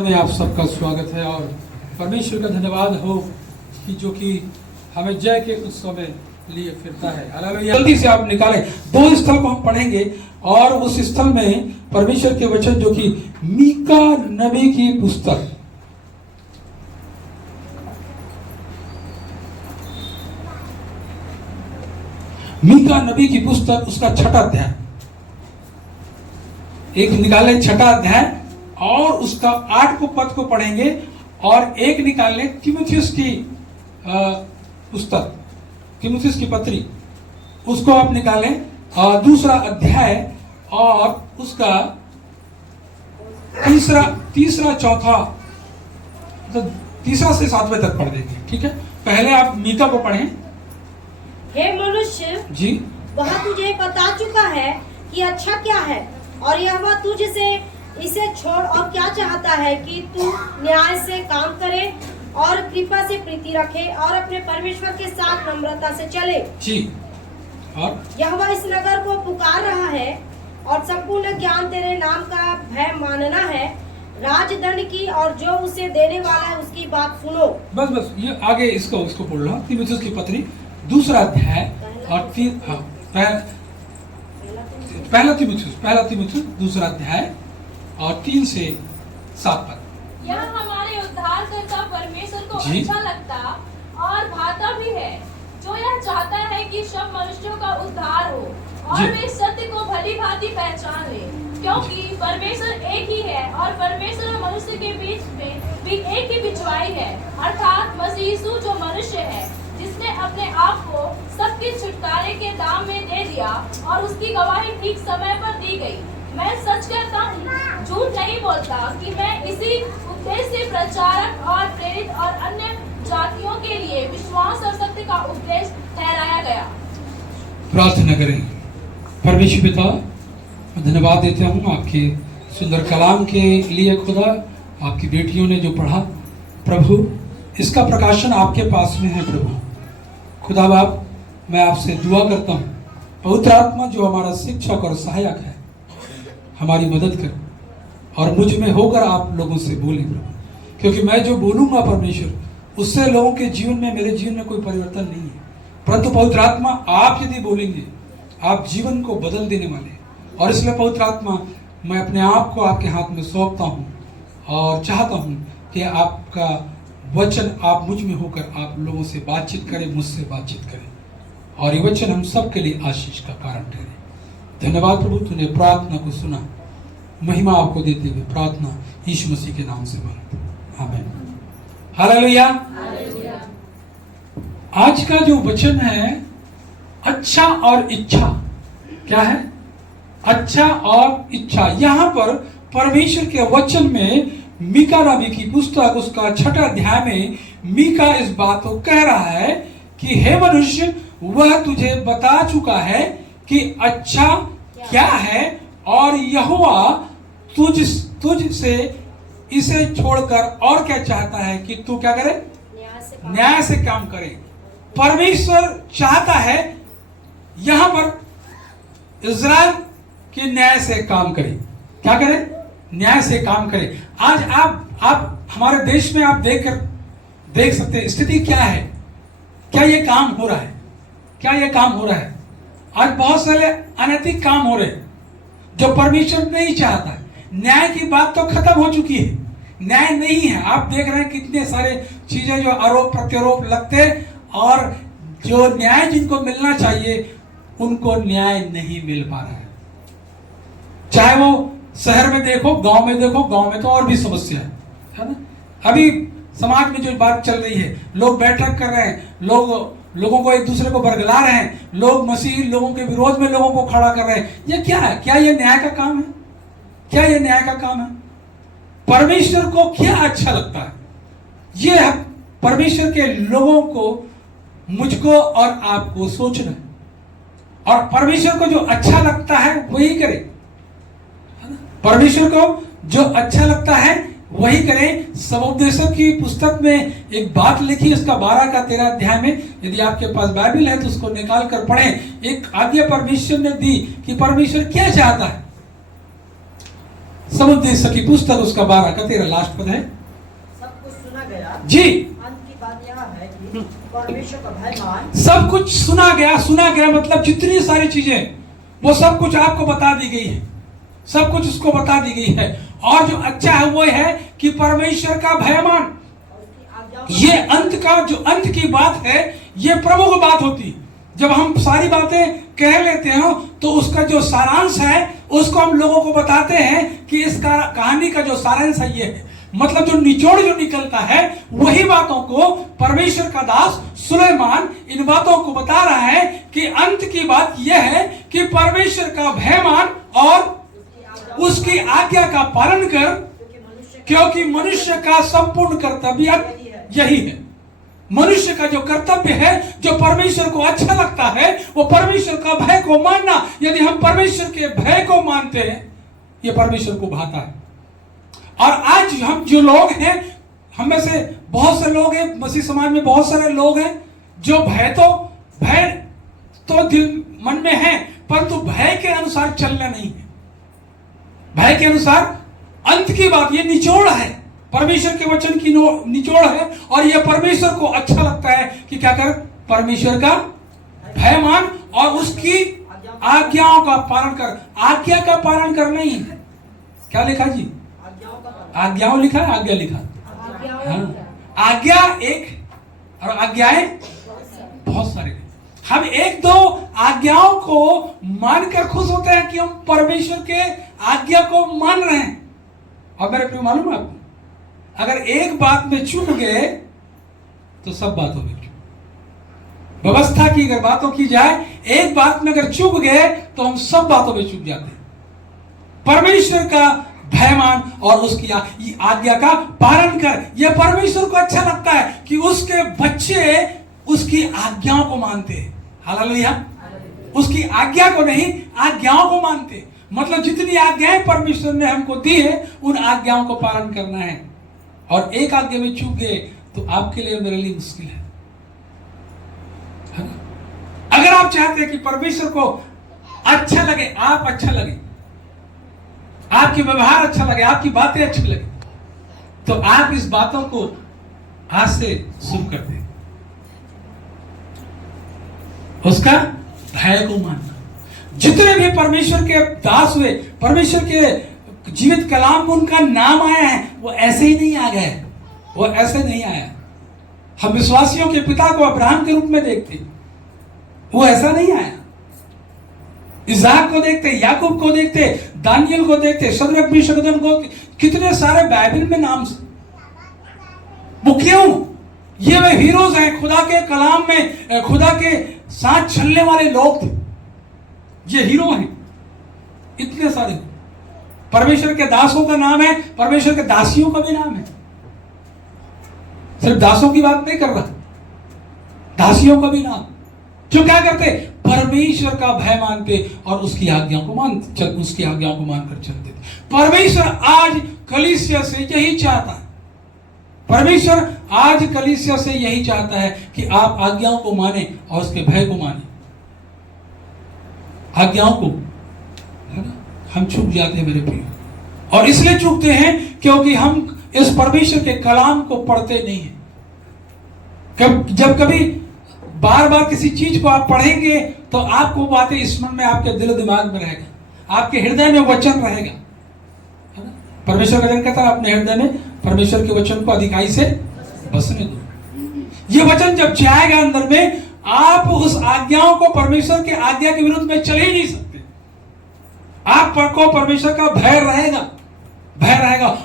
में आप सबका स्वागत है और परमेश्वर का धन्यवाद हो कि जो कि हमें जय के उत्सव में लिए फिरता है। हालेलुया। जल्दी से आप निकालें, दो स्थल को हम पढ़ेंगे और उस स्थल में परमेश्वर के वचन जो कि मीका नबी की पुस्तक, मीका नबी की पुस्तक उसका 6वां अध्याय, एक निकाले 6वां अध्याय और उसका 8 पद को पढ़ेंगे और एक निकाल लें तीमुथियुस की पुस्तक, तीमुथियुस की पत्री, उसको आप निकालें 2 अध्याय और उसका तीसरा चौथा, तो 3 से 7वें तक पढ़ देंगे। ठीक है, पहले आप मीका को पढ़ें। हे मनुष्य जी, वह तुझे बता चुका है कि अच्छा क्या है, और यह वह तुझसे इसे छोड़ और क्या चाहता है कि तू न्याय से काम करे और कृपा से प्रीति रखे और अपने परमेश्वर के साथ नम्रता से चले। जी, और यह वह इस नगर को पुकार रहा है और संपूर्ण ज्ञान तेरे नाम का भय मानना है, राजदंड की और जो उसे देने वाला है उसकी बात सुनो। बस ये आगे इसको बोल रहा हूँ। तीमुथियुस की पत्री 2 अध्याय और पहला तीमुथियुस 2 अध्याय और 3 से 7 पद। यह हमारे उद्धारकर्ता परमेश्वर को जी? अच्छा लगता और भाता भी है, जो यह चाहता है कि सब मनुष्यों का उद्धार हो और जी। वे सत्य को भली भांति पहचान ले, क्योंकि परमेश्वर एक ही है और परमेश्वर और मनुष्य के बीच में भी एक ही बिचवाई है, अर्थात मसीह यीशु जो मनुष्य है, जिसने अपने आप को सबके छुटकारे के दाम में दे दिया और उसकी गवाही ठीक समय पर दी गई। मैं सच कहता हूँ, झूठ नहीं बोलता कि मैं इसी उद्देश्य से प्रचारक और प्रेरित और अन्य जातियों के लिए विश्वास और सत्य का उपदेश ठहराया गया। प्रार्थना करें। परमेश्वर पिता, धन्यवाद देता हूँ आपके सुंदर कलाम के लिए। खुदा, आपकी बेटियों ने जो पढ़ा प्रभु, इसका प्रकाशन आपके पास में है प्रभु। खुदा बाप, मैं आपसे दुआ करता हूँ, पवित्र आत्मा जो हमारा शिक्षक और सहायक है, हमारी मदद कर और मुझ में होकर आप लोगों से बोले प्रभु, क्योंकि मैं जो बोलूंगा परमेश्वर, उससे लोगों के जीवन में, मेरे जीवन में कोई परिवर्तन नहीं है, परंतु पवित्र आत्मा आप यदि बोलेंगे, आप जीवन को बदल देने वाले। और इसलिए पवित्र आत्मा, मैं अपने आप को आपके हाथ में सौंपता हूँ और चाहता हूँ कि आपका वचन आप मुझ में होकर आप लोगों से बातचीत करें, मुझसे बातचीत करें, और ये वचन हम सब के लिए आशीष का कारण ठहरे। धन्यवाद प्रभु, तूने प्रार्थना को सुना। महिमा आपको देते हुए प्रार्थना यीशु मसीह के नाम से मांगते, आमीन। हालेलुया। आज का जो वचन है, अच्छा और इच्छा, क्या है? अच्छा और इच्छा। यहां पर परमेश्वर के वचन में मीका नबी की पुस्तक उसका 6वां अध्याय में मीका इस बात को कह रहा है कि हे मनुष्य, वह तुझे बता चुका है कि अच्छा क्या है, और यहोवा तुझ से इसे छोड़कर और क्या चाहता है कि तू क्या करे? न्याय से काम करे। परमेश्वर चाहता है यहां पर इज़राइल के न्याय से काम करे। क्या करे? न्याय से काम करे। आज आप हमारे देश में आप देख सकते हैं स्थिति क्या है। क्या ये काम हो रहा है? क्या ये काम हो रहा है? आज बहुत सारे अनैतिक काम हो रहे हैं जो परमेश्वर नहीं चाहता है। न्याय की बात तो खत्म हो चुकी है, न्याय नहीं है। आप देख रहे हैं कितने सारे चीजें जो आरोप प्रत्यारोप लगते, और जो न्याय जिनको मिलना चाहिए उनको न्याय नहीं मिल पा रहा है। चाहे वो शहर में देखो, गांव में देखो, गांव में तो और भी समस्या है ना। अभी समाज में जो बात चल रही है, लोग बैठक कर रहे हैं, लोगों को एक दूसरे को बरगला रहे हैं, लोग मसीही लोगों के विरोध में लोगों को खड़ा कर रहे हैं। ये क्या है? क्या ये न्याय का काम है? क्या ये न्याय का काम है? परमेश्वर को क्या अच्छा लगता है? ये परमेश्वर के लोगों को, मुझको और आपको सोचना है, और परमेश्वर को जो अच्छा लगता है वही करे। परमेश्वर को जो अच्छा लगता है वही करें। सबोपदेशक की पुस्तक में एक बात लिखी, इसका 12 का 13 अध्याय में, यदि आपके पास बाइबल है तो उसको निकाल कर पढ़ें। एक आज्ञा परमेश्वर ने दी कि परमेश्वर क्या चाहता है। समुपदेश की पुस्तक उसका 12 का 13 लास्ट पद है। सब कुछ सुना गया, जी, अंत की बात यह है कि परमेश्वर का भय मान। सब कुछ सुना गया मतलब जितनी सारी चीजें वो सब कुछ आपको बता दी गई है, सब कुछ उसको बता दी गई है। और जो अच्छा है वो है कि परमेश्वर का भय मान। और उसकी आज्ञाओं ये अंत का जो अंत की बात है, ये प्रमुख बात होती। जब हम सारी बातें कह लेते हैं तो उसका जो सारांश है उसको हम लोगों को बताते हैं कि इस कहानी का जो सारांश है ये है, मतलब जो निचोड़ जो निकलता है वही बातों को परमेश्वर का दास सुलेमान इन बातों को बता रहा है कि अंत की बात यह है कि परमेश्वर का भय मान और उसकी आज्ञा का पालन कर, क्योंकि मनुष्य का संपूर्ण कर्तव्य यही है। मनुष्य का जो कर्तव्य है, जो परमेश्वर को अच्छा लगता है, वो परमेश्वर का भय को मानना। यदि हम परमेश्वर के भय को मानते हैं, ये परमेश्वर को भाता है। और आज हम जो लोग हैं, हम में से बहुत से लोग हैं, मसीह समाज में बहुत सारे लोग हैं जो भय तो दिल मन में है, परंतु भय के अनुसार चलना नहीं है। भय के अनुसार अंत की बात, ये निचोड़ है, परमेश्वर के वचन की निचोड़ है। और यह परमेश्वर को अच्छा लगता है कि क्या कर, परमेश्वर का भय मान और उसकी आज्ञाओं का पालन कर। आज्ञा का पालन कर नहीं, क्या लिखा जी? आज्ञाओं का पालन। आज्ञाओं लिखा है, आज्ञा लिखा। हाँ, आज्ञा एक और आज्ञाएं बहुत सारे। हम एक दो आज्ञाओं को मानकर खुश होते हैं कि हम परमेश्वर के आज्ञा को मान रहे हैं। और मेरे प्रिय मालूम है आपको, अगर एक बात में चूक गए तो सब बातों में, व्यवस्था की अगर बातों की जाए, एक बात में अगर चूक गए तो हम सब बातों में चूक जाते हैं। परमेश्वर का भय मान और उसकी आज्ञा का पालन कर। यह परमेश्वर को अच्छा लगता है कि उसके बच्चे उसकी आज्ञाओं को मानते हैं। हालेलुया। उसकी आज्ञा को नहीं, आज्ञाओं को मानते। मतलब जितनी आज्ञाएं परमेश्वर ने हमको दी है, उन आज्ञाओं को पालन करना है। और एक आज्ञा में चूक गए तो आपके लिए मेरे लिए मुश्किल है ना? अगर आप चाहते हैं कि परमेश्वर को अच्छा लगे, आप अच्छा लगे, आपके व्यवहार अच्छा लगे, आपकी बातें अच्छी लगे, तो आप इस बातों को आज से शुरू कर दें। उसका भय को मानना। जितने भी परमेश्वर के दास हुए, परमेश्वर के जीवित कलाम में उनका नाम आया है, वो ऐसे ही नहीं आ गए, वो ऐसे नहीं आया। हम विश्वासियों के पिता को अब्राहम के रूप में देखते, वो ऐसा नहीं आया। इसाक को देखते, याकूब को देखते, दानियल को देखते, शद्रक मीशक को, कितने सारे बाइबल में नाम से। वो क्यों? ये वे हीरोज हैं, खुदा के कलाम में खुदा के साथ चलने वाले लोग थे। ये हीरो हैं, इतने सारे। परमेश्वर के दासों का नाम है, परमेश्वर के दासियों का भी नाम है। सिर्फ दासों की बात नहीं कर रहा, दासियों का भी नाम, जो क्या करते, परमेश्वर का भय मानते और उसकी आज्ञाओं को मानकर चलते थे। परमेश्वर आज कलीसिया से यही चाहता है। परमेश्वर आज कलीसिया से यही चाहता है कि आप आज्ञाओं को माने और उसके भय को माने। आज्ञाओं को, है ना? हम चूक जाते हैं मेरे प्रिय, और इसलिए चूकते हैं क्योंकि हम इस परमेश्वर के कलाम को पढ़ते नहीं हैं। जब कभी बार बार किसी चीज को आप पढ़ेंगे तो आपको बातें स्मरण में, आपके दिल दिमाग में रहेगा, आपके हृदय में वचन रहेगा, है ना? परमेश्वर का वचन कहता है अपने हृदय में परमेश्वर के वचन को अधिकाई से बसने दो। ये वचन जब जाएगा अंदर में, आप उस आज्ञाओं को, परमेश्वर के आज्ञा के विरुद्ध में चल ही नहीं सकते। आपको परमेश्वर का भय रहेगा,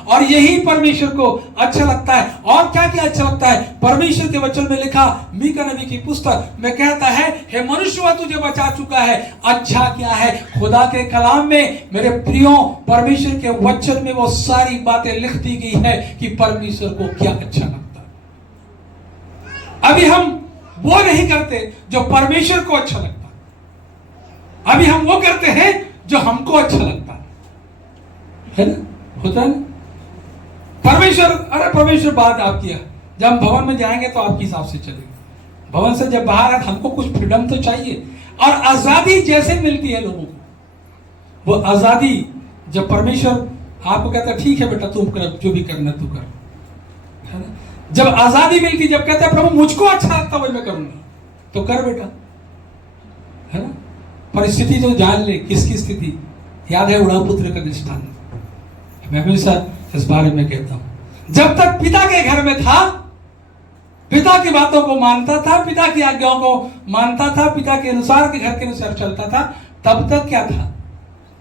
और यही परमेश्वर को अच्छा लगता है। और क्या क्या अच्छा लगता है? परमेश्वर के वचन में लिखा, मीका नबी की पुस्तक में कहता है, हे मनुष्य वह तुझे बचा चुका है। अच्छा क्या है? खुदा के कलाम में मेरे प्रियो, परमेश्वर के वचन में वो सारी बातें लिख दी गई है कि परमेश्वर को क्या अच्छा लगता है। अभी हम वो नहीं करते जो परमेश्वर को अच्छा लगता है, अभी हम वो करते हैं जो हमको अच्छा लगता है ना? होता है ना? परमेश्वर बात आपकी है। जब हम भवन में जाएंगे तो आपके हिसाब से चलेंगे। भवन से जब बाहर आए, हमको कुछ फ्रीडम तो चाहिए, और आजादी जैसे मिलती है लोगों को, वो आजादी जब परमेश्वर आपको कहता है ठीक है बेटा तुम कर, जो भी करना तू कर, है ना। जब आजादी मिलती, जब कहता है प्रभु मुझको अच्छा लगता वही मैं करूंगा, तो कर बेटा, है ना। परिस्थिति तो जान ले, किसकी स्थिति। याद है उड़ाऊ पुत्र का दृष्टांत, मैं हमेशा इस बारे में कहता हूं। जब तक पिता के घर में था, पिता की बातों को मानता था, पिता की आज्ञाओं को मानता था, पिता के अनुसार के घर के अनुसार चलता था, तब तक क्या था,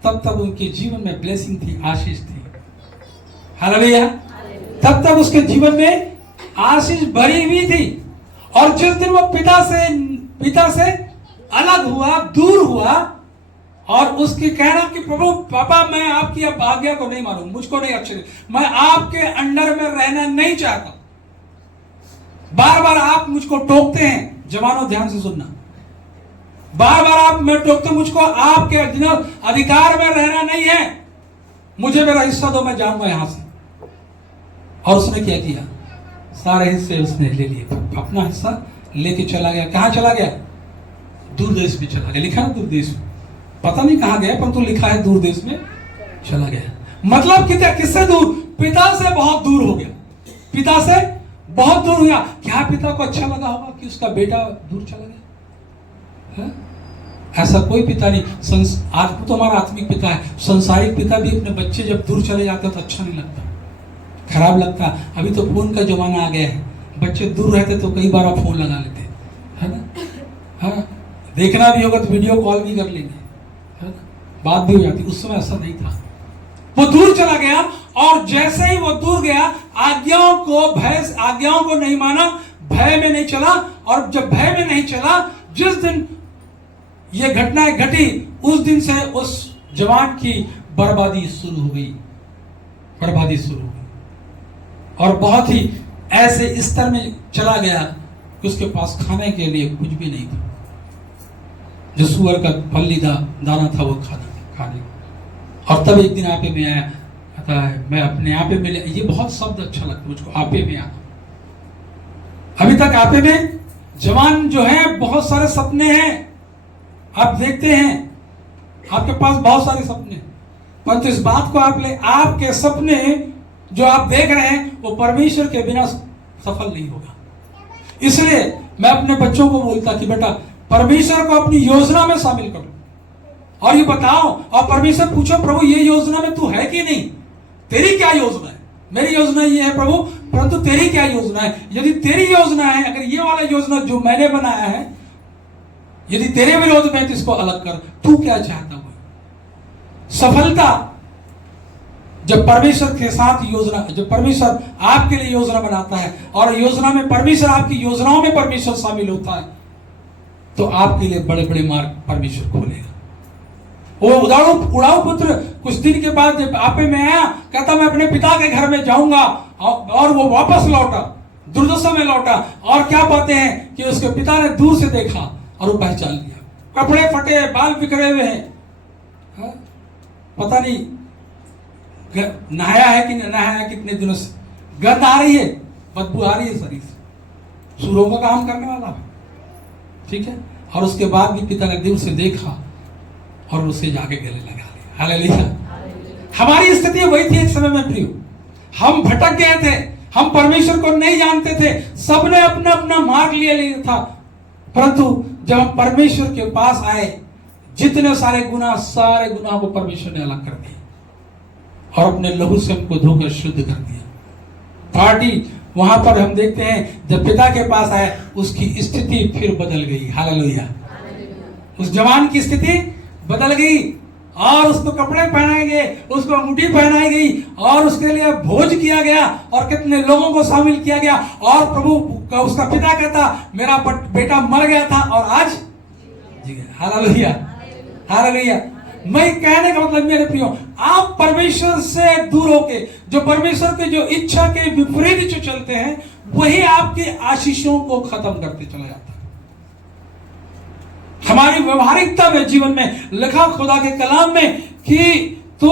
तब तक उनके जीवन में ब्लेसिंग थी, आशीष थी। हालेलुया। तब तक उसके जीवन में आशीष भरी हुई थी। और जिस दिन वो पिता से अलग हुआ, दूर हुआ, और उसकी कहना कि प्रभु पापा मैं आपकी अब आज्ञा को नहीं मानूं, मुझको नहीं अच्छे, मैं आपके अंडर में रहना नहीं चाहता, बार बार आप मुझको टोकते हैं। जवानों ध्यान से सुनना, बार बार आप मैं टोकते, मुझको आपके अधिकार में रहना नहीं है, मुझे मेरा हिस्सा दो, मैं जाऊंगा यहां से। और उसने क्या किया, सारे हिस्से उसने ले लिए, अपना हिस्सा लेके चला गया। कहां चला गया, दूर देश में चला गया। लिखा ना दूर देश में, पता नहीं कहां गया, परंतु लिखा है दूर देश में चला गया। मतलब किससे दूर, पिता से बहुत दूर हो गया, पिता से बहुत दूर हुआ। क्या पिता को अच्छा लगा होगा कि उसका बेटा दूर चला गया, है? ऐसा कोई पिता नहीं। आज तो हमारा आत्मिक पिता है, संसारिक पिता भी अपने बच्चे जब दूर चले जाते हैं तो अच्छा नहीं लगता, खराब लगता। अभी तो फोन का जमाना आ गया है, बच्चे दूर रहते तो कई बार आप फोन लगा लेते, है ना। हाँ, देखना भी होगा तो वीडियो कॉल भी कर लेंगे, है ना, बात भी हो जाती। उस समय ऐसा नहीं था, वो दूर चला गया। और जैसे ही वो दूर गया, आज्ञाओं को नहीं माना, भय में नहीं चला। और जब भय में नहीं चला, जिस दिन ये घटनाएं घटी, उस दिन से उस जवान की बर्बादी शुरू हो गई, बर्बादी शुरू हो गई। और बहुत ही ऐसे स्तर में चला गया कि उसके पास खाने के लिए कुछ भी नहीं था, जो सुअर का फलीदा दाना था वो खाने। और तब एक दिन आपे में आया, कहता है मैं अपने आपे में, ये बहुत शब्द अच्छा लगता है मुझको, आपे में आना। अभी तक आपे में जवान जो है बहुत सारे सपने हैं, आप देखते हैं आपके पास बहुत सारे सपने, परंतु इस बात को आपके सपने जो आप देख रहे हैं वो परमेश्वर के बिना सफल नहीं होगा। इसलिए मैं अपने बच्चों को बोलता कि बेटा परमेश्वर को अपनी योजना में शामिल करो और ये बताओ, और परमेश्वर पूछो प्रभु ये योजना में तू है कि नहीं, तेरी क्या योजना है। मेरी योजना ये है प्रभु, परंतु तेरी क्या योजना है। यदि तेरी योजना है, अगर ये वाला योजना जो मैंने बनाया है यदि तेरे विरोध में तो इसको अलग कर, तू क्या चाहता हुआ। सफलता जब परमेश्वर के साथ योजना, जब परमेश्वर आपके लिए योजना बनाता है और योजना में परमेश्वर, आपकी योजनाओं में परमेश्वर शामिल होता है, तो आपके लिए बड़े बड़े मार्ग परमेश्वर खोलेगा। वो उड़ाऊ पुत्र कुछ दिन के बाद जब आपे में आया, कहता मैं अपने पिता के घर में जाऊंगा, और वो वापस लौटा, दुर्दशा में लौटा। और क्या पाते हैं कि उसके पिता ने दूर से देखा और वो पहचान लिया, कपड़े फटे, बाल बिखरे हुए हैं, पता नहीं नहाया है कि नहीं नहाया है, कितने दिनों से गंध आ रही है, बदबू आ रही है शरीर से, सूरों का काम करने वाला है, ठीक है। और उसके बाद भी पिता ने दूर से देखा और उसे जाके गले लगा लिया। हालेलुया। हमारी स्थिति वही थी एक समय में प्रियो, हम भटक गए थे, हम परमेश्वर को नहीं जानते थे, सबने अपना अपना मार्ग ले लिया था। परंतु जब हम परमेश्वर के पास आए, जितने सारे गुनाह को परमेश्वर ने अलग कर दिया और अपने लहू से हमको धोकर शुद्ध कर दिया। पार्टी वहां पर हम देखते हैं जब पिता के पास आए, उसकी स्थिति फिर बदल गई। हालेलुया। उस जवान की स्थिति बदल गई और उसको कपड़े पहनाए गए, उसको अंगूठी पहनाई गई और उसके लिए भोज किया गया और कितने लोगों को शामिल किया गया। और प्रभु का उसका पिता कहता मेरा बेटा मर गया था और आज जी गया। Hallelujah, hallelujah. मैं कहने का मतलब मेरे प्रियो, आप परमेश्वर से दूर होके, जो परमेश्वर के जो इच्छा के विपरीत जो चलते हैं, वही आपके आशीषों को खत्म करते चला जाता है। हमारी व्यवहारिकता में, जीवन में लिखा खुदा के कलाम में कि तू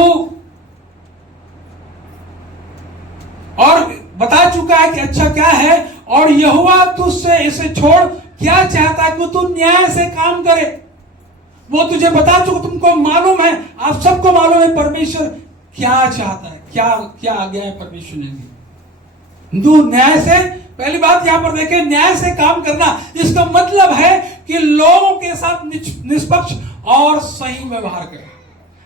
और बता चुका है कि अच्छा क्या है, और यहोवा तुझसे इसे छोड़ क्या चाहता है कि तू न्याय से काम करे। वो तुझे बता चुका, तुमको मालूम है, आप सबको मालूम है परमेश्वर क्या चाहता है। क्या क्या आज्ञा है परमेश्वर ने दी। तो न्याय से, पहली बात यहां पर देखें, न्याय से काम करना, इसका मतलब है कि लोगों के साथ निष्पक्ष और सही व्यवहार करें।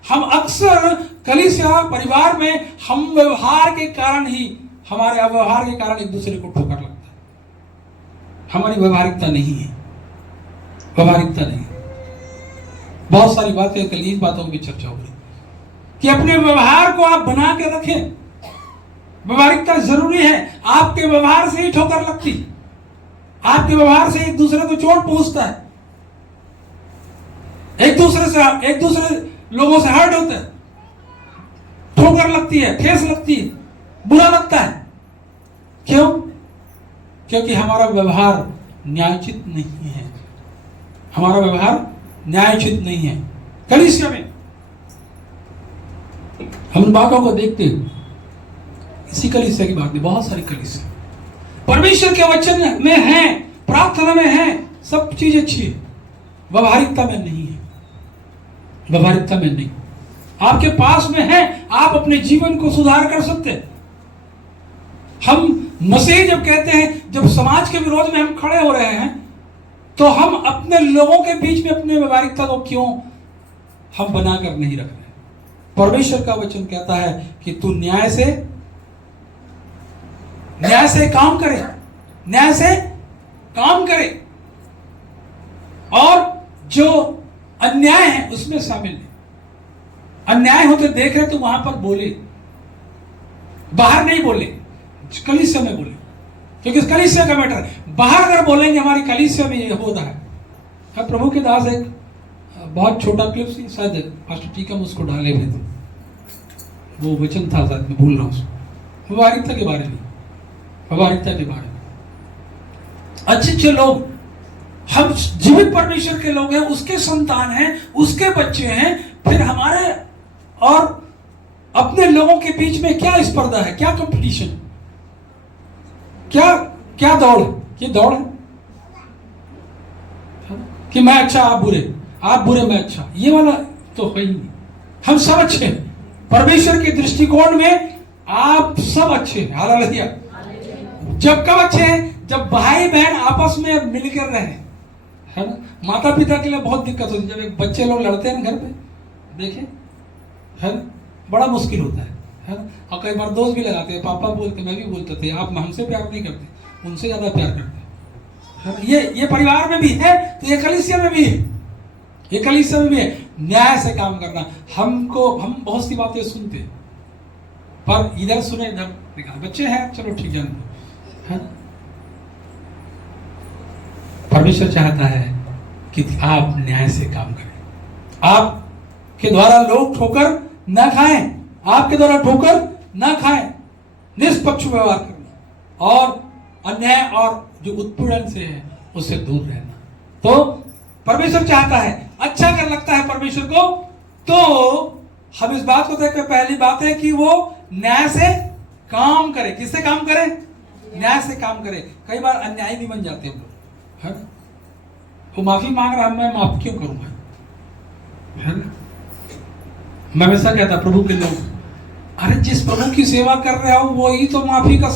हम अक्सर कलीसिया परिवार में हम व्यवहार के कारण ही, हमारे अव्यवहार के कारण एक दूसरे को ठोकर लगता है। हमारी व्यवहारिकता नहीं है, व्यवहारिकता नहीं है। बहुत सारी बातें, कल इन बातों की चर्चा हो रही कि अपने व्यवहार को आप बना के रखें। व्यवहारिकता जरूरी है। आपके व्यवहार से ही ठोकर लगती, आपके व्यवहार से एक दूसरे को चोट पहुंचता है, एक दूसरे लोगों से हर्ट होता है, ठोकर लगती है, ठेस लगती है, बुरा लगता है। क्यों? क्योंकि हमारा व्यवहार न्यायोचित नहीं है। हमारा व्यवहार न्यायोचित नहीं है। कलीसिया में हम बातों को देखते हैं, इसी कलीसिया की बात नहीं, बहुत सारी कलीसिया परमेश्वर के वचन में है, प्रार्थना में है, सब चीज अच्छी है, व्यवहारिकता में नहीं है। व्यवहारिकता में नहीं। आपके पास में है, आप अपने जीवन को सुधार कर सकते हैं। हम मसीह जब कहते हैं, जब समाज के विरोध में हम खड़े हो रहे हैं, तो हम अपने लोगों के बीच में अपने व्यवहारिकता को क्यों हम बनाकर नहीं रख रहे? परमेश्वर का वचन कहता है कि तू न्याय से काम करे, न्याय से काम करे, और जो अन्याय है उसमें शामिल है। अन्याय होते देख रहे तो वहां पर बोले, बाहर नहीं बोले, कलीसिया में बोले, क्योंकि कलीसिया का मैटर है। बाहर अगर बोलेंगे हमारी कलीसिया में ये होता है। प्रभु के दास एक बहुत छोटा क्लिप, शायद पास्टर टीकम उसको डाले हुए थे, वो वचन था, शायद मैं भूल रहा हूँ, व्यवहारिकता के बारे में, व्यवहारिकता के बारे में। अच्छे लोग, हम जीवित परमेश्वर के लोग हैं, उसके संतान हैं, उसके बच्चे हैं, फिर हमारे और अपने लोगों के बीच में क्या स्पर्धा है, क्या कंपटीशन, क्या दौड़ है? ये दौड़ है कि मैं अच्छा आप बुरे मैं अच्छा, ये वाला तो है ही नहीं। हम सब अच्छे हैं परमेश्वर के दृष्टिकोण में, आप सब अच्छे हैं। हालेलुया। जब कब अच्छे हैं? जब भाई बहन आपस में मिलकर रहे, है ना। माता पिता के लिए बहुत दिक्कत होती है जब एक बच्चे लोग लड़ते हैं घर पे, देखें, है ना, बड़ा मुश्किल होता है ना। और कई बार दोस्त भी लगाते हैं, पापा बोलते, मैं भी बोलते थे, आप हमसे प्यार नहीं करते, उनसे ज्यादा प्यार करते हैं। ये परिवार में भी है, तो ये कलीसिया में भी है, ये कलीसिया में भी है। न्याय से काम करना। हम बहुत सी बातें सुनते हैं, पर इधर सुने इधर निकाल, बच्चे हैं चलो ठीक है ना। परमेश्वर चाहता है कि आप न्याय से काम करें, आपके द्वारा लोग ठोकर न खाएं, आपके द्वारा ठोकर न खाएं, निष्पक्ष व्यवहार करना और अन्याय और जो उत्पीड़न से है उससे दूर रहना। तो परमेश्वर चाहता है, अच्छा कर लगता है परमेश्वर को, तो हम इस बात को देखकर पहली बात है कि वो न्याय से काम करे। किससे काम करे? न्याय से काम करे। कई बार अन्यायी भी बन जाते हैं लोग, है ना। वो माफी मांग रहा है, मैं माफ क्यों करूंगा, है ना। मैं वैसा कहता प्रभु के लोग, अरे जिस प्रभु की सेवा कर रहे हो वही तो माफी का,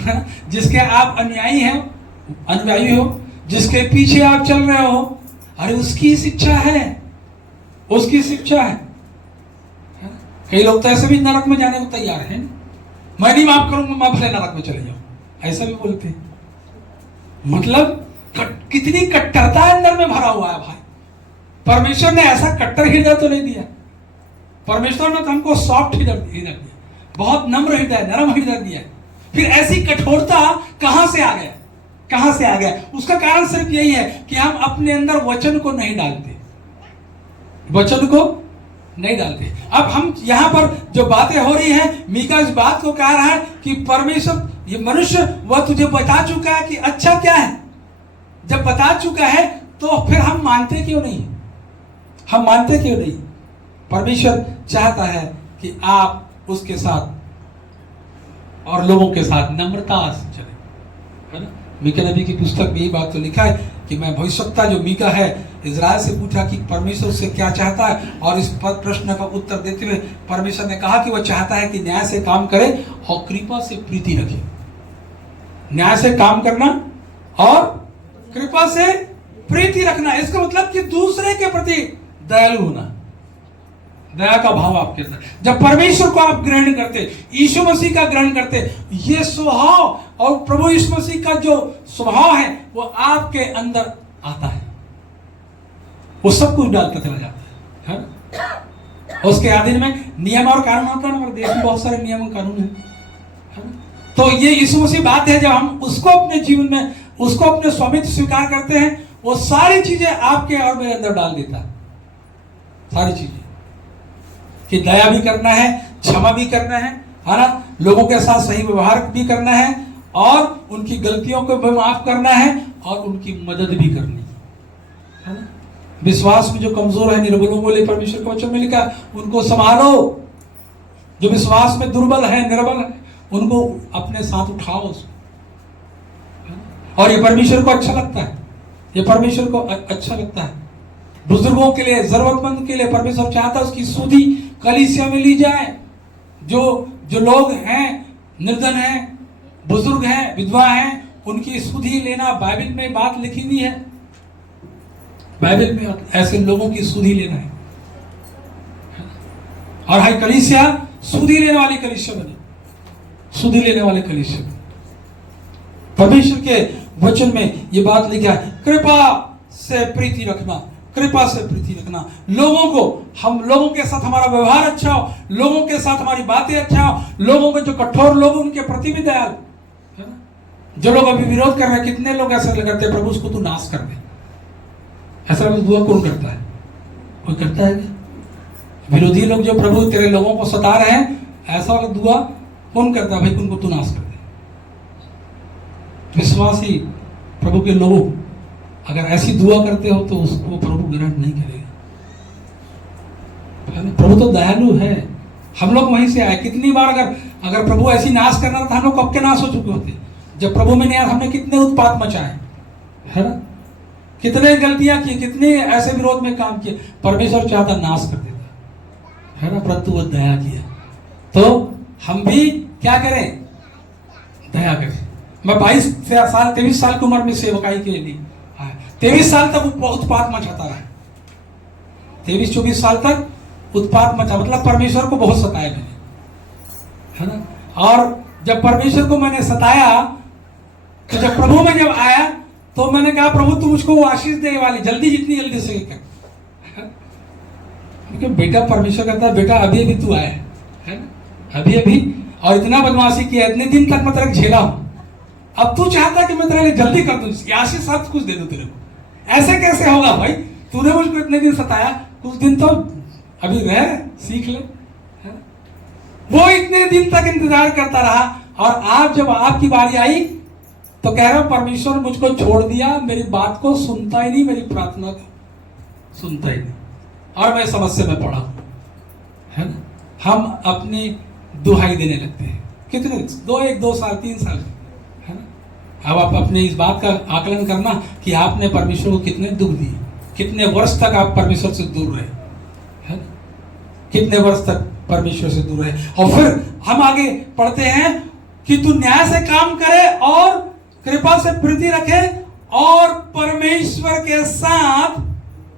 है ना। जिसके आप अनुयायी हो, जिसके पीछे आप चल रहे हो, अरे उसकी शिक्षा है, उसकी शिक्षा है। कई लोग तो ऐसे भी नरक में जाने को तैयार है, मैं नहीं माफ करूंगा, माफ से नरक में चले जाओ, ऐसा भी बोलते हैं। मतलब कितनी कट्टरता अंदर में भरा हुआ है भाई। परमेश्वर ने ऐसा कट्टर हृदय तो नहीं दिया, परमेश्वर ने तो हमको सॉफ्ट हृदय दिया, बहुत नम्र हृदय, नरम हृदय दिया। फिर ऐसी कठोरता कहां से आ गया, कहां से आ गया? उसका कारण सिर्फ यही है कि हम अपने अंदर वचन को नहीं डालते, वचन को नहीं डालते। अब हम यहां पर जो बातें हो रही है, मीका इस बात को कह रहा है कि परमेश्वर, ये मनुष्य, वह तुझे बता चुका है कि अच्छा क्या है। जब बता चुका है तो फिर हम मानते क्यों नहीं? हम मानते क्यों नहीं? परमेश्वर चाहता है कि आप उसके साथ और लोगों के साथ नम्रता से चले, है ना। मीका नबी की पुस्तक में ये बात तो लिखा है कि मैं भविष्यवक्ता जो मीका है इजराइल से पूछा कि परमेश्वर उससे क्या चाहता है, और इस प्रश्न का उत्तर देते हुए परमेश्वर ने कहा कि वह चाहता है कि न्याय से काम करे और कृपा से प्रीति रखे। न्याय से काम करना और कृपा से प्रीति रखना, इसका मतलब कि दूसरे के प्रति दयालु होना, दया का भाव आपके अंदर। जब परमेश्वर को आप ग्रहण करते, यीशु मसीह का ग्रहण करते, ये स्वभाव और प्रभु यीशु मसीह का जो स्वभाव है वो आपके अंदर आता है, वो सब कुछ डालता चला जाता है ना? उसके अधीन में नियम और कानून होता है ना, हमारे देश में बहुत सारे नियम और कानून है ना? तो ये यीशु मसीह बात है, जब हम उसको अपने जीवन में, उसको अपने स्वामित्व स्वीकार करते हैं, वो सारी चीजें आपके और मेरे अंदर डाल देता है। सारी चीजें कि दया भी करना है, क्षमा भी करना है ना, लोगों के साथ सही व्यवहार भी करना है, और उनकी गलतियों को भी माफ करना है, और उनकी मदद भी करनी है ना। विश्वास में जो कमजोर है, निर्बलों को लिए परमेश्वर के वचन में लिखा, उनको संभालो। जो विश्वास में दुर्बल है, निर्बल है, उनको अपने साथ उठाओ। और ये परमेश्वर को अच्छा लगता है, ये परमेश्वर को अच्छा लगता है। बुजुर्गों के लिए, जरूरतमंद के लिए परमेश्वर चाहता है उसकी सुधि कलीसिया में ली जाए। जो लोग हैं, निर्धन हैं, बुजुर्ग हैं, विधवा हैं, उनकी सुधि लेना, बाइबल में बात लिखी हुई है। बाइबल में ऐसे लोगों की सुधि लेना है। और हाई कलीसिया सुधि लेने वाली कलीसिया बने, सुधि लेने वाले कलीसिया। परमेश्वर के वचन में ये बात लिखा है, कृपा से प्रीति रखना, कृपा से प्रीति रखना। लोगों को, हम लोगों के साथ हमारा व्यवहार अच्छा हो, लोगों के साथ हमारी बातें अच्छा हो, लोगों के जो कठोर लोग उनके प्रति भी दयालु है ना। जो लोग अभी विरोध कर रहे हैं, कितने लोग ऐसा करते हैं, प्रभु उसको तू नाश कर दे, ऐसा दुआ कौन करता है? कोई करता है क्या? विरोधी लोग जो प्रभु तेरे लोगों को सता रहे हैं, ऐसा वाला दुआ कौन करता है? भाई उनको तू नाश कर दे। विश्वासी प्रभु के लोग अगर ऐसी दुआ करते हो तो उसको प्रभु ग्रहण नहीं करेगा। प्रभु तो दयालु है। हम लोग वहीं से आए। कितनी बार अगर प्रभु ऐसी नाश करना था, हम लोग कब के नाश हो चुके होते। जब प्रभु में नहीं आया, हमने कितने उत्पात मचाए, है ना, कितने गलतियां की, कितने ऐसे विरोध में काम किए। परमेश्वर चाहता नाश कर देता, है ना, परंतु वो दया किया। तो हम भी क्या करें? दया करें। मैं 23 साल की उम्र में सेवकाई के लिए 23 साल तक वो उत्पात मचाता रहा। 23-24 साल तक उत्पात मचा, मतलब परमेश्वर को बहुत सताया मैंने, है ना। और जब परमेश्वर को मैंने सताया, तो जब प्रभु में जब आया, तो मैंने कहा प्रभु तू मुझको आशीष देने वाली, जल्दी, जितनी जल्दी से कर। क्योंकि बेटा, परमेश्वर कहता है बेटा अभी अभी तू आया है ना, अभी अभी, और इतना बदमाशी किया, इतने दिन तक मैं तेरे झेला हूं, अब तू चाहता कि मैं तेरे लिए जल्दी कर दूं, आशीष सब कुछ दे दूं तेरे को। ऐसे कैसे होगा भाई? तूने मुझको इतने दिन सताया, कुछ दिन तो अभी रह, सीख ले। वो इतने दिन तक इंतजार करता रहा, और आज जब आपकी बारी आई तो कह रहा परमेश्वर मुझको छोड़ दिया, मेरी बात को सुनता ही नहीं, मेरी प्रार्थना को सुनता ही नहीं, और मैं समस्या में पड़ा, है ना। हम अपनी दुहाई देने लगते हैं, कितने 2 साल 3 साल, है ना। अब आप अपने इस बात का आकलन करना कि आपने परमेश्वर को कितने दुख दिए, कितने वर्ष तक आप परमेश्वर से दूर रहे, है ना, कितने वर्ष तक परमेश्वर से दूर रहे। और फिर हम आगे पढ़ते हैं कि तू न्याय से काम करे और कृपा से प्रीति रखे और परमेश्वर के साथ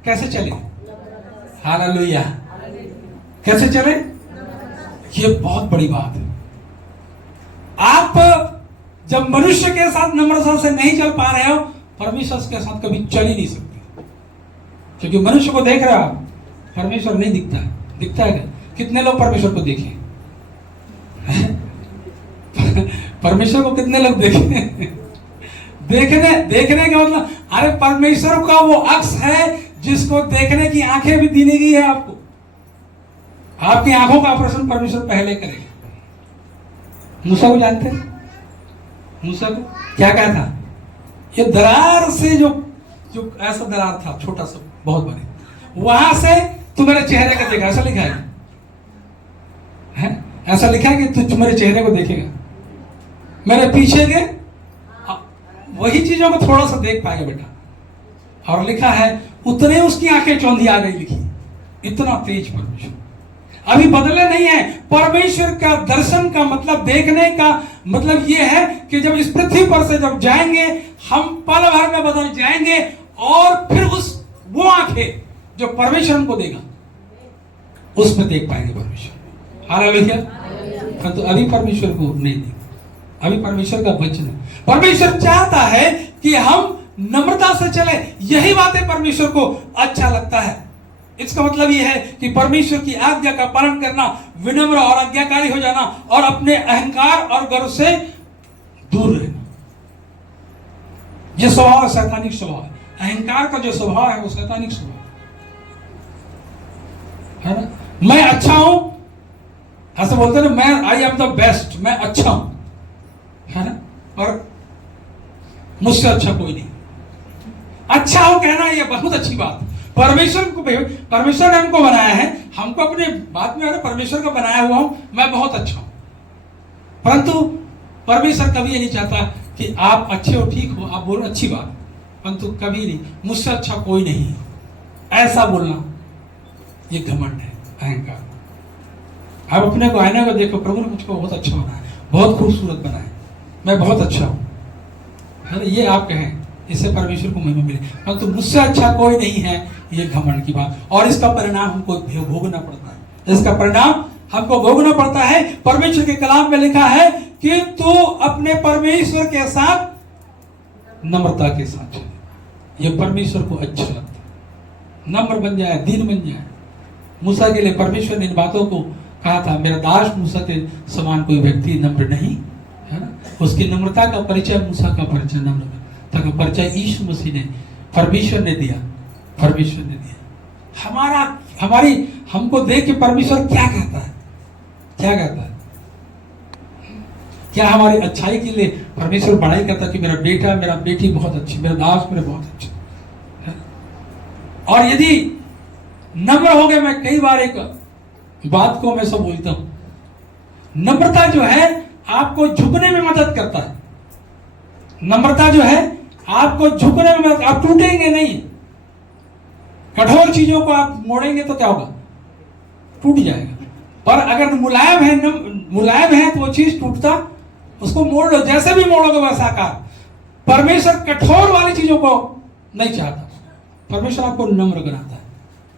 कैसे चले? हालेलुया। कैसे चले? ये बहुत बड़ी बात है। आप जब मनुष्य के साथ नम्रता से नहीं चल पा रहे हो, परमेश्वर के साथ कभी चल ही नहीं सकते, क्योंकि मनुष्य को देख रहे हो आप, परमेश्वर नहीं दिखता है। दिखता है क्या? कितने लोग परमेश्वर को देखे? परमेश्वर को कितने लोग देखे? देखने का मतलब, अरे परमेश्वर का वो अक्ष है जिसको देखने की आंखें भी दी नहीं गई है आपको। आपकी आंखों का ऑपरेशन परमेश्वर पहले करेगा। मूसा को जानते हैं? मूसा को क्या कहा था? ये दरार से जो ऐसा दरार था, छोटा सा, बहुत बड़े, वहां से तू मेरे चेहरे को देखा, ऐसा लिखा है, ऐसा लिखा है कि तू मेरे चेहरे को देखेगा, मेरे पीछे के वही चीजों को थोड़ा सा देख पाएगा बेटा, और लिखा है उतने उसकी आंखें चौंधी आ गई, लिखी इतना तेज परमेश्वर। अभी बदले नहीं है। परमेश्वर का दर्शन का मतलब, देखने का मतलब यह है कि जब इस पृथ्वी पर से जब जाएंगे हम पल भर में बदल जाएंगे और फिर वो आंखें जो परमेश्वर हमको देगा उसमें देख पाएंगे परमेश्वर। हालेलुया। परंतु अभी परमेश्वर को नहीं देगा। अभी परमेश्वर का वचन है। परमेश्वर चाहता है कि हम नम्रता से चले। यही बातें परमेश्वर को अच्छा लगता है। इसका मतलब यह है कि परमेश्वर की आज्ञा का पालन करना, विनम्र और आज्ञाकारी हो जाना और अपने अहंकार और गर्व से दूर रहना। यह स्वभाव शैतानिक स्वभाव है। अहंकार का जो स्वभाव है वो शैतानिक स्वभाव है ना। मैं अच्छा हूं, ऐसे बोलते ना, मैं आई एम द बेस्ट, मैं अच्छा हूं, है ना, और मुझसे अच्छा कोई नहीं। अच्छा हो कहना यह बहुत अच्छी बात। परमेश्वर ने हमको बनाया है, हमको अपने बात में परमेश्वर का बनाया हुआ हूं, मैं बहुत अच्छा हूं। परंतु परमेश्वर कभी ये नहीं चाहता कि आप अच्छे हो, ठीक हो, आप बोलो अच्छी बात, परंतु कभी नहीं मुझसे अच्छा कोई नहीं है, ऐसा बोलना ये घमंड है, अहंकार। आप अपने को आईने को देखो, प्रभु ने मुझको बहुत अच्छा बनाया, बहुत खूबसूरत बनाया, मैं बहुत अच्छा हूं, है ना, ये आप कहें, इससे परमेश्वर को महिमा मिले। परंतु मुझसे अच्छा कोई नहीं है, ये घमंड की बात। और इसका परिणाम हमको भोगना पड़ता है। इसका परिणाम हमको भोगना पड़ता है। परमेश्वर के कलाम में लिखा है कि तू अपने परमेश्वर के साथ नम्रता के साथ चले। ये परमेश्वर को अच्छा लगता है। नम्र बन जाए, दीन बन जाए। मूसा के लिए परमेश्वर ने इन बातों को कहा था, मेरा दास मूसा के समान कोई व्यक्ति नम्र नहीं, है ना। उसकी नम्रता का परिचय, मूसा का परिचय, नम्रता का परिचय यीशु मसीह ने, परमेश्वर ने दिया। परमेश्वर ने दिया। हमको देख के परमेश्वर क्या कहता है? क्या कहता है? क्या हमारी अच्छाई के लिए परमेश्वर बड़ाई करता है कि मेरा बेटा, मेरा बेटी बहुत अच्छी, मेरा दास मेरे बहुत अच्छा। और यदि नम्र हो गए, मैं कई बार एक बात को मैं सब बोलता हूं, नम्रता जो है आपको झुकने में मदद करता है। नम्रता जो है आपको झुकने में मदद, आप टूटेंगे नहीं। कठोर चीजों को आप मोड़ेंगे तो क्या होगा? टूट जाएगा। पर अगर मुलायम है तो वो चीज टूटता, उसको मोड़ लो, जैसे भी मोड़ोगे वैसा आकार। परमेश्वर कठोर वाली चीजों को नहीं चाहता। परमेश्वर आपको नम्र बनाता है,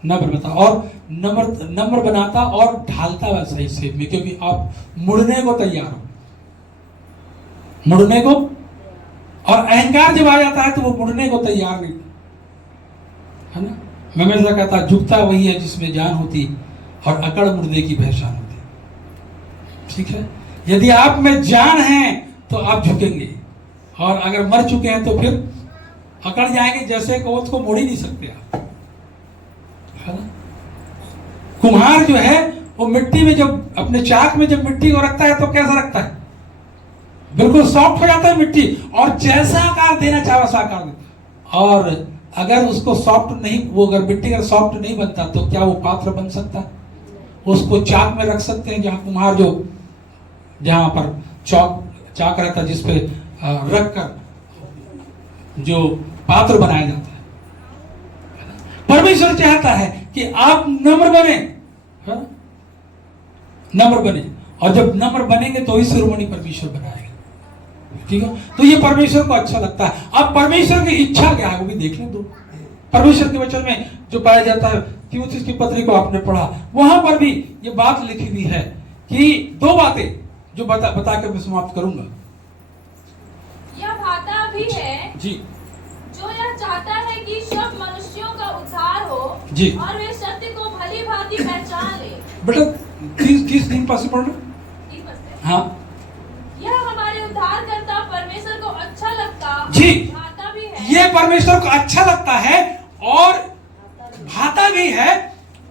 नम्र बनाता और नम्र बनाता और ढालता है सही सेप में, क्योंकि आप मुड़ने को तैयार हो, मुड़ने को। और अहंकार जब आ जाता है तो वो मुड़ने को तैयार नहीं, है ना। मैं हमेशा कहता, झुकता वही है जिसमें जान होती और अकड़ मुर्दे की पहचान होती। ठीक है, यदि आप में जान है तो आप झुकेंगे, और अगर मर चुके हैं तो फिर अकड़ जाएंगे, जैसे को उसको मोड़ ही नहीं सकते आप, है ना। कुम्हार जो है वो मिट्टी में जब अपने चाक में जब मिट्टी को रखता है तो कैसा रखता है? बिल्कुल सॉफ्ट हो जाता है मिट्टी, और जैसा आकार देना चाहे वैसा आकार देता। और अगर उसको सॉफ्ट नहीं, वो अगर मिट्टी अगर सॉफ्ट नहीं बनता तो क्या वो पात्र बन सकता है? उसको चाक में रख सकते हैं, जहां कुम्हार जहां पर चाक रहता है, जिसपे रख कर जो पात्र बनाया जाता है। परमेश्वर चाहता है कि आप नम्र बने, नम्र बने, और जब नम्र बनेंगे तो ही शिरोमणि परमेश्वर बनाएगा। ठीक है, तो ये परमेश्वर को अच्छा लगता है। अब परमेश्वर की इच्छा क्या है वो भी देख लें। दो परमेश्वर के वचन में जो पाया जाता है, तीमुथियुस की पत्री को आपने पढ़ा, वहां पर भी ये बात लिखी हुई है कि दो बातें जो बता कर मैं समाप्त करूंगा। यह भाता भी है जी, जो यह चाहता है कि सब मनुष्यों का उद्धार हो जी, और वे सत्य को भली भांति पहचान ले। बेटा 30 पास पढ़ना। हाँ, यह हमारे उद्धारकर्ता परमेश्वर को अच्छा लगता जी, भाता भी है। ये परमेश्वर को अच्छा लगता है और भाता भी है,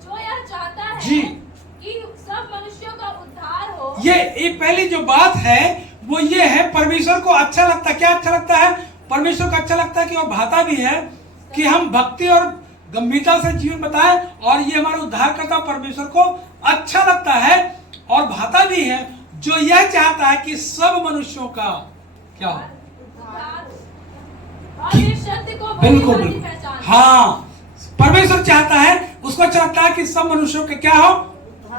जो यह चाहता है जी, कि सब मनुष्यों का उद्धार हो। ये पहली जो बात है वो ये है, परमेश्वर को अच्छा लगता है। क्या अच्छा लगता है? परमेश्वर को अच्छा लगता है कि वो भाता भी है कि हम भक्ति और गंभीरता से जीवन बताएं, और ये हमारा उद्धारकर्ता परमेश्वर को अच्छा लगता है। और भाता भी है जो यह चाहता है कि सब मनुष्यों का क्या हो? और इस शक्ति को भली बिल्कुल भांति बिल्कुल, पहचान लें। हाँ, परमेश्वर चाहता है, उसको चाहता है कि सब मनुष्यों के क्या हो,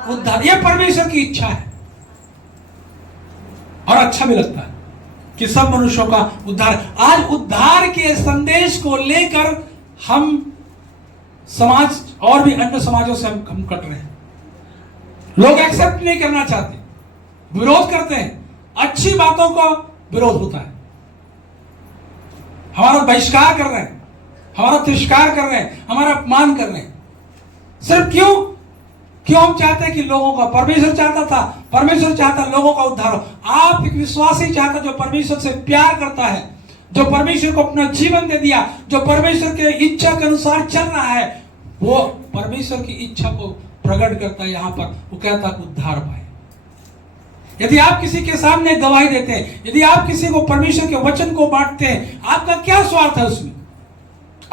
उद्धार। ये परमेश्वर की इच्छा है और अच्छा भी लगता है कि सब मनुष्यों का उद्धार। आज उद्धार के संदेश को लेकर हम समाज और भी अन्य समाजों से हम कट रहे हैं। लोग एक्सेप्ट नहीं करना चाहते, विरोध करते हैं, अच्छी बातों का विरोध होता है, हमारा बहिष्कार कर रहे हैं, हमारा तिरस्कार कर रहे हैं, हमारा अपमान कर रहे हैं। सिर्फ क्यों हम चाहते हैं कि लोगों का, परमेश्वर चाहता था, परमेश्वर चाहता लोगों का उद्धार हो। आप एक विश्वासी चाहता जो परमेश्वर से प्यार करता है, जो परमेश्वर को अपना जीवन दे दिया, जो परमेश्वर के इच्छा के अनुसार चल रहा है, वो परमेश्वर की इच्छा को प्रकट करता है। यहां पर वो कहता है उद्धार पाए। यदि आप किसी के सामने गवाही देते हैं, यदि आप किसी को परमेश्वर के वचन को बांटते हैं, आपका क्या स्वार्थ है उसमें?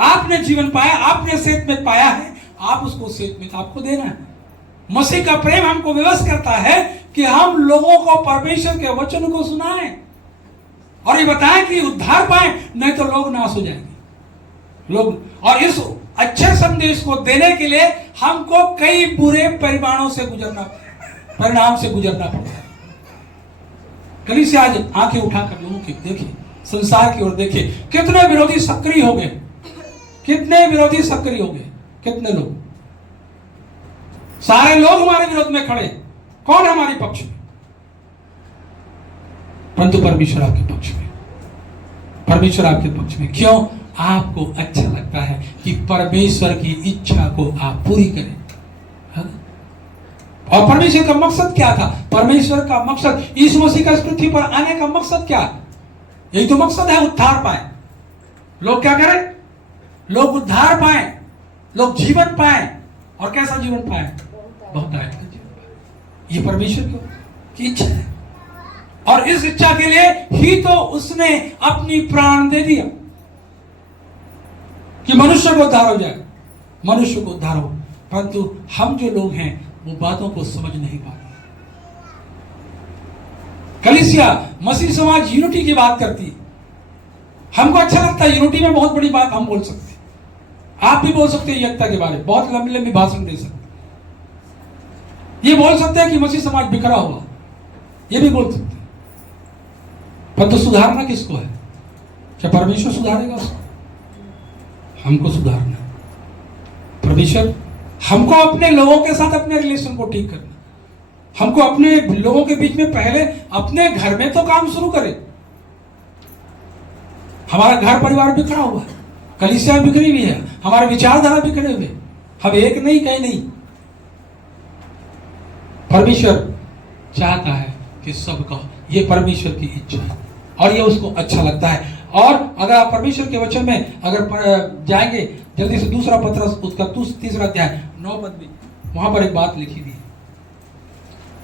आपने जीवन पाया, आपने सेत में पाया है, आप उसको सेत में आपको देना है। मसीह का प्रेम हमको विवश करता है कि हम लोगों को परमेश्वर के वचन को सुनाएं और ये बताएं कि उद्धार पाए, नहीं तो लोग नाश हो जाएंगे लोग। और इस अच्छे संदेश को देने के लिए हमको कई बुरे परिणाम से गुजरना पड़ता है। कल से आज आंखें उठाकर लोगों की देखिए, संसार की ओर देखिए, कितने विरोधी सक्रिय हो गए, कितने विरोधी सक्रिय हो गए, कितने लोग, सारे लोग हमारे विरोध में खड़े। कौन हमारे पक्ष में? परंतु परमेश्वर आपके पक्ष में, परमेश्वर आपके पक्ष में। क्यों? आपको अच्छा लगता है कि परमेश्वर की इच्छा को आप पूरी करें, है ना? और परमेश्वर का मकसद क्या था? परमेश्वर का मकसद, यीशु मसीह का इस पृथ्वी पर आने का मकसद क्या? यही तो मकसद है, उद्धार पाए। लोग क्या करें? लोग उद्धार पाए, लोग जीवन पाए। और कैसा जीवन पाए? बहुत आयत का जीवन पाए। ये परमेश्वर की इच्छा है और इस इच्छा के लिए ही तो उसने अपनी प्राण दे दिया कि मनुष्य को उद्धार हो जाए, मनुष्य को उद्धार हो। परंतु हम जो लोग हैं वो बातों को समझ नहीं पाते। कलीसिया, मसीह समाज यूनिटी की बात करती है। हमको अच्छा लगता है, यूनिटी में बहुत बड़ी बात हम बोल सकते हैं। आप भी बोल सकते हैं एकता के बारे में, बहुत लंबी लंबी भाषण दे सकते हैं। ये बोल सकते हैं कि मसीह समाज बिखरा हुआ, ये भी बोल सकते हैं। परंतु सुधारना किसको है? क्या परमेश्वर सुधारेगा उसको? हमको सुधारना है। परमेश्वर हमको अपने लोगों के साथ अपने रिलेशन को ठीक करना, हमको अपने लोगों के बीच में पहले अपने घर में तो काम शुरू करें। हमारा घर परिवार बिखरा हुआ है, कलीसिया बिखरी हुई है, हमारे विचारधारा बिखरे हुए, हम एक नहीं, कहीं नहीं। परमेश्वर चाहता है कि सबका, ये परमेश्वर की इच्छा है और ये उसको अच्छा लगता है। और अगर आप परमेश्वर के वचन में अगर जाएंगे जल्दी से, दूसरा पत्रस उसका तीसरा अध्याय 9 पद में, वहां पर एक बात लिखी थी।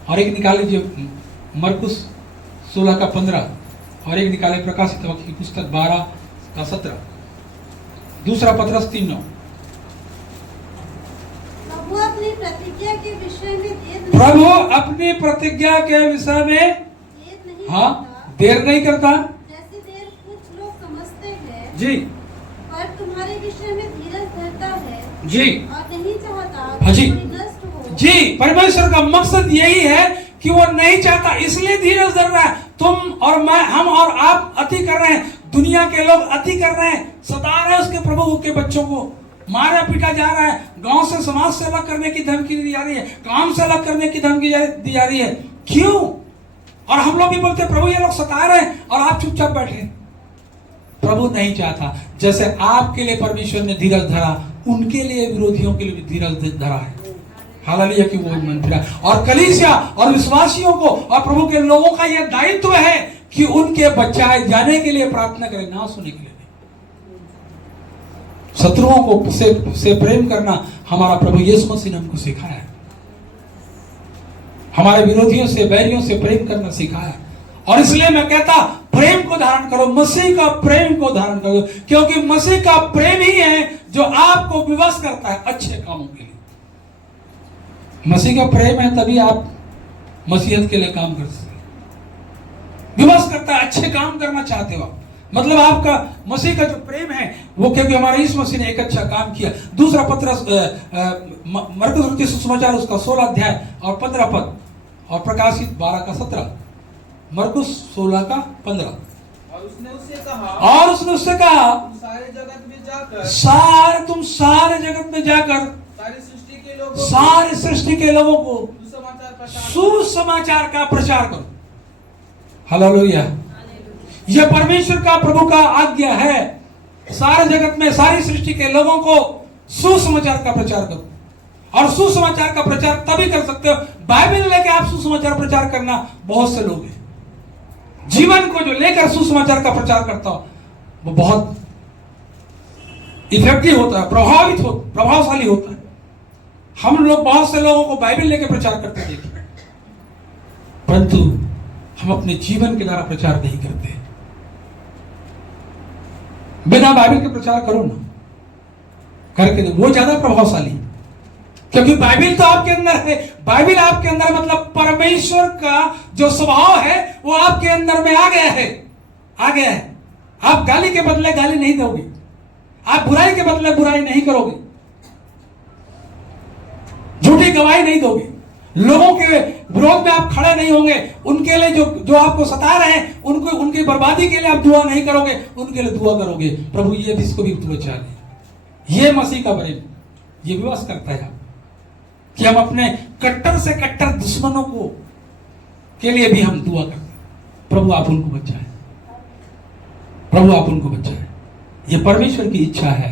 और एक निकाल लीजिए मरकुस 16 का 15 और एक निकाले प्रकाशित वाक्य की पुस्तक 12 का 17। दूसरा पत्रस 3:9। प्रभु अपनी प्रतिज्ञा के विषय में प्रभु अपनी प्रतिज्ञा के विषय में देर नहीं करता, जैसे देर कुछ लोग समझते हैं जी, पर तुम्हारे विषय में धीरज धरता है जी, और नहीं चाहता हाँ जी, कोई नष्ट हो। जी, परमेश्वर का मकसद यही है कि वो नहीं चाहता, इसलिए धीरज धर रहा है। तुम और मैं, हम और आप अति कर रहे हैं, दुनिया के लोग अति कर रहे हैं, सता रहे हैं उसके प्रभु के बच्चों को, मारा पीटा जा रहा है, गांव से समाज से अलग करने की धमकी दी जा रही है, काम से अलग करने की धमकी दी जा रही है। क्यों? और हम लोग भी बोलते प्रभु ये लोग सता रहे हैं और आप चुपचाप बैठे। प्रभु नहीं चाहता, जैसे आपके लिए परमेश्वर ने धीरज धरा, उनके लिए, विरोधियों के लिए भी धीरज धरा है। हालेलुया कि वो मन फिरा। और कलीसिया और विश्वासियों को और प्रभु के लोगों का यह दायित्व है कि उनके बचाए जाने के लिए प्रार्थना करें, नाश होने के लिए। शत्रुओं को से प्रेम करना हमारा प्रभु यीशु मसीह ने हमको सिखाया है। हमारे विरोधियों से, बैरियों से प्रेम करना सिखाया है। और इसलिए मैं कहता, प्रेम को धारण करो, मसीह का प्रेम को धारण करो, क्योंकि मसीह का प्रेम ही है जो आपको विवश करता है अच्छे कामों के लिए। मसीह का प्रेम है तभी आप मसीहत के लिए काम कर सकते, विवश करता है, अच्छे काम करना चाहते हो आप। मतलब आपका मसीह का जो प्रेम है वो, क्योंकि हमारे इस मसीह ने एक अच्छा काम किया। दूसरा पत्रस मरकुस रचित सुसमाचार उसका 16 अध्याय और 15 पद, और प्रकाशित 12 का 17, मरकुस 16 का 15। और उसने उससे कहा, तुम सारे जगत में जाकर सारी सृष्टि के लोगों को सुसमाचार का प्रचार करो। हालेलुया। यह परमेश्वर का, प्रभु का आज्ञा है। सारे जगत में सारी सृष्टि के लोगों को सुसमाचार का प्रचार करो। और सुसमाचार का प्रचार तभी कर सकते हो, बाइबल लेके आप सुसमाचार प्रचार करना बहुत से लोग हैं। जीवन को जो लेकर सुसमाचार का प्रचार करता हो वो बहुत इफेक्टिव होता है, प्रभावशाली होता है। हम लोग बहुत से लोगों को बाइबल लेके प्रचार करते देखे, परंतु हम अपने जीवन के द्वारा प्रचार नहीं करते। बिना बाइबल के प्रचार करो ना, करके वो ज्यादा प्रभावशाली, क्योंकि बाइबल तो आपके अंदर है। बाइबल आपके अंदर मतलब परमेश्वर का जो स्वभाव है वो आपके अंदर में आ गया है। आप गाली के बदले गाली नहीं दोगे, आप बुराई के बदले बुराई नहीं करोगे, झूठी गवाही नहीं दोगे, लोगों के विरोध में आप खड़े नहीं होंगे, उनके लिए जो आपको सता रहे हैं उनको, उनकी बर्बादी के लिए आप दुआ नहीं करोगे, उनके लिए दुआ करोगे। प्रभु ये भी, इसको भी दुआ चाहिए। ये मसीह का प्रेम ये विवश करता है कि हम अपने कट्टर से कट्टर दुश्मनों को के लिए भी हम दुआ करते हैं। प्रभु आप उनको बचाए, प्रभु आप उनको बचाए। ये परमेश्वर की इच्छा है,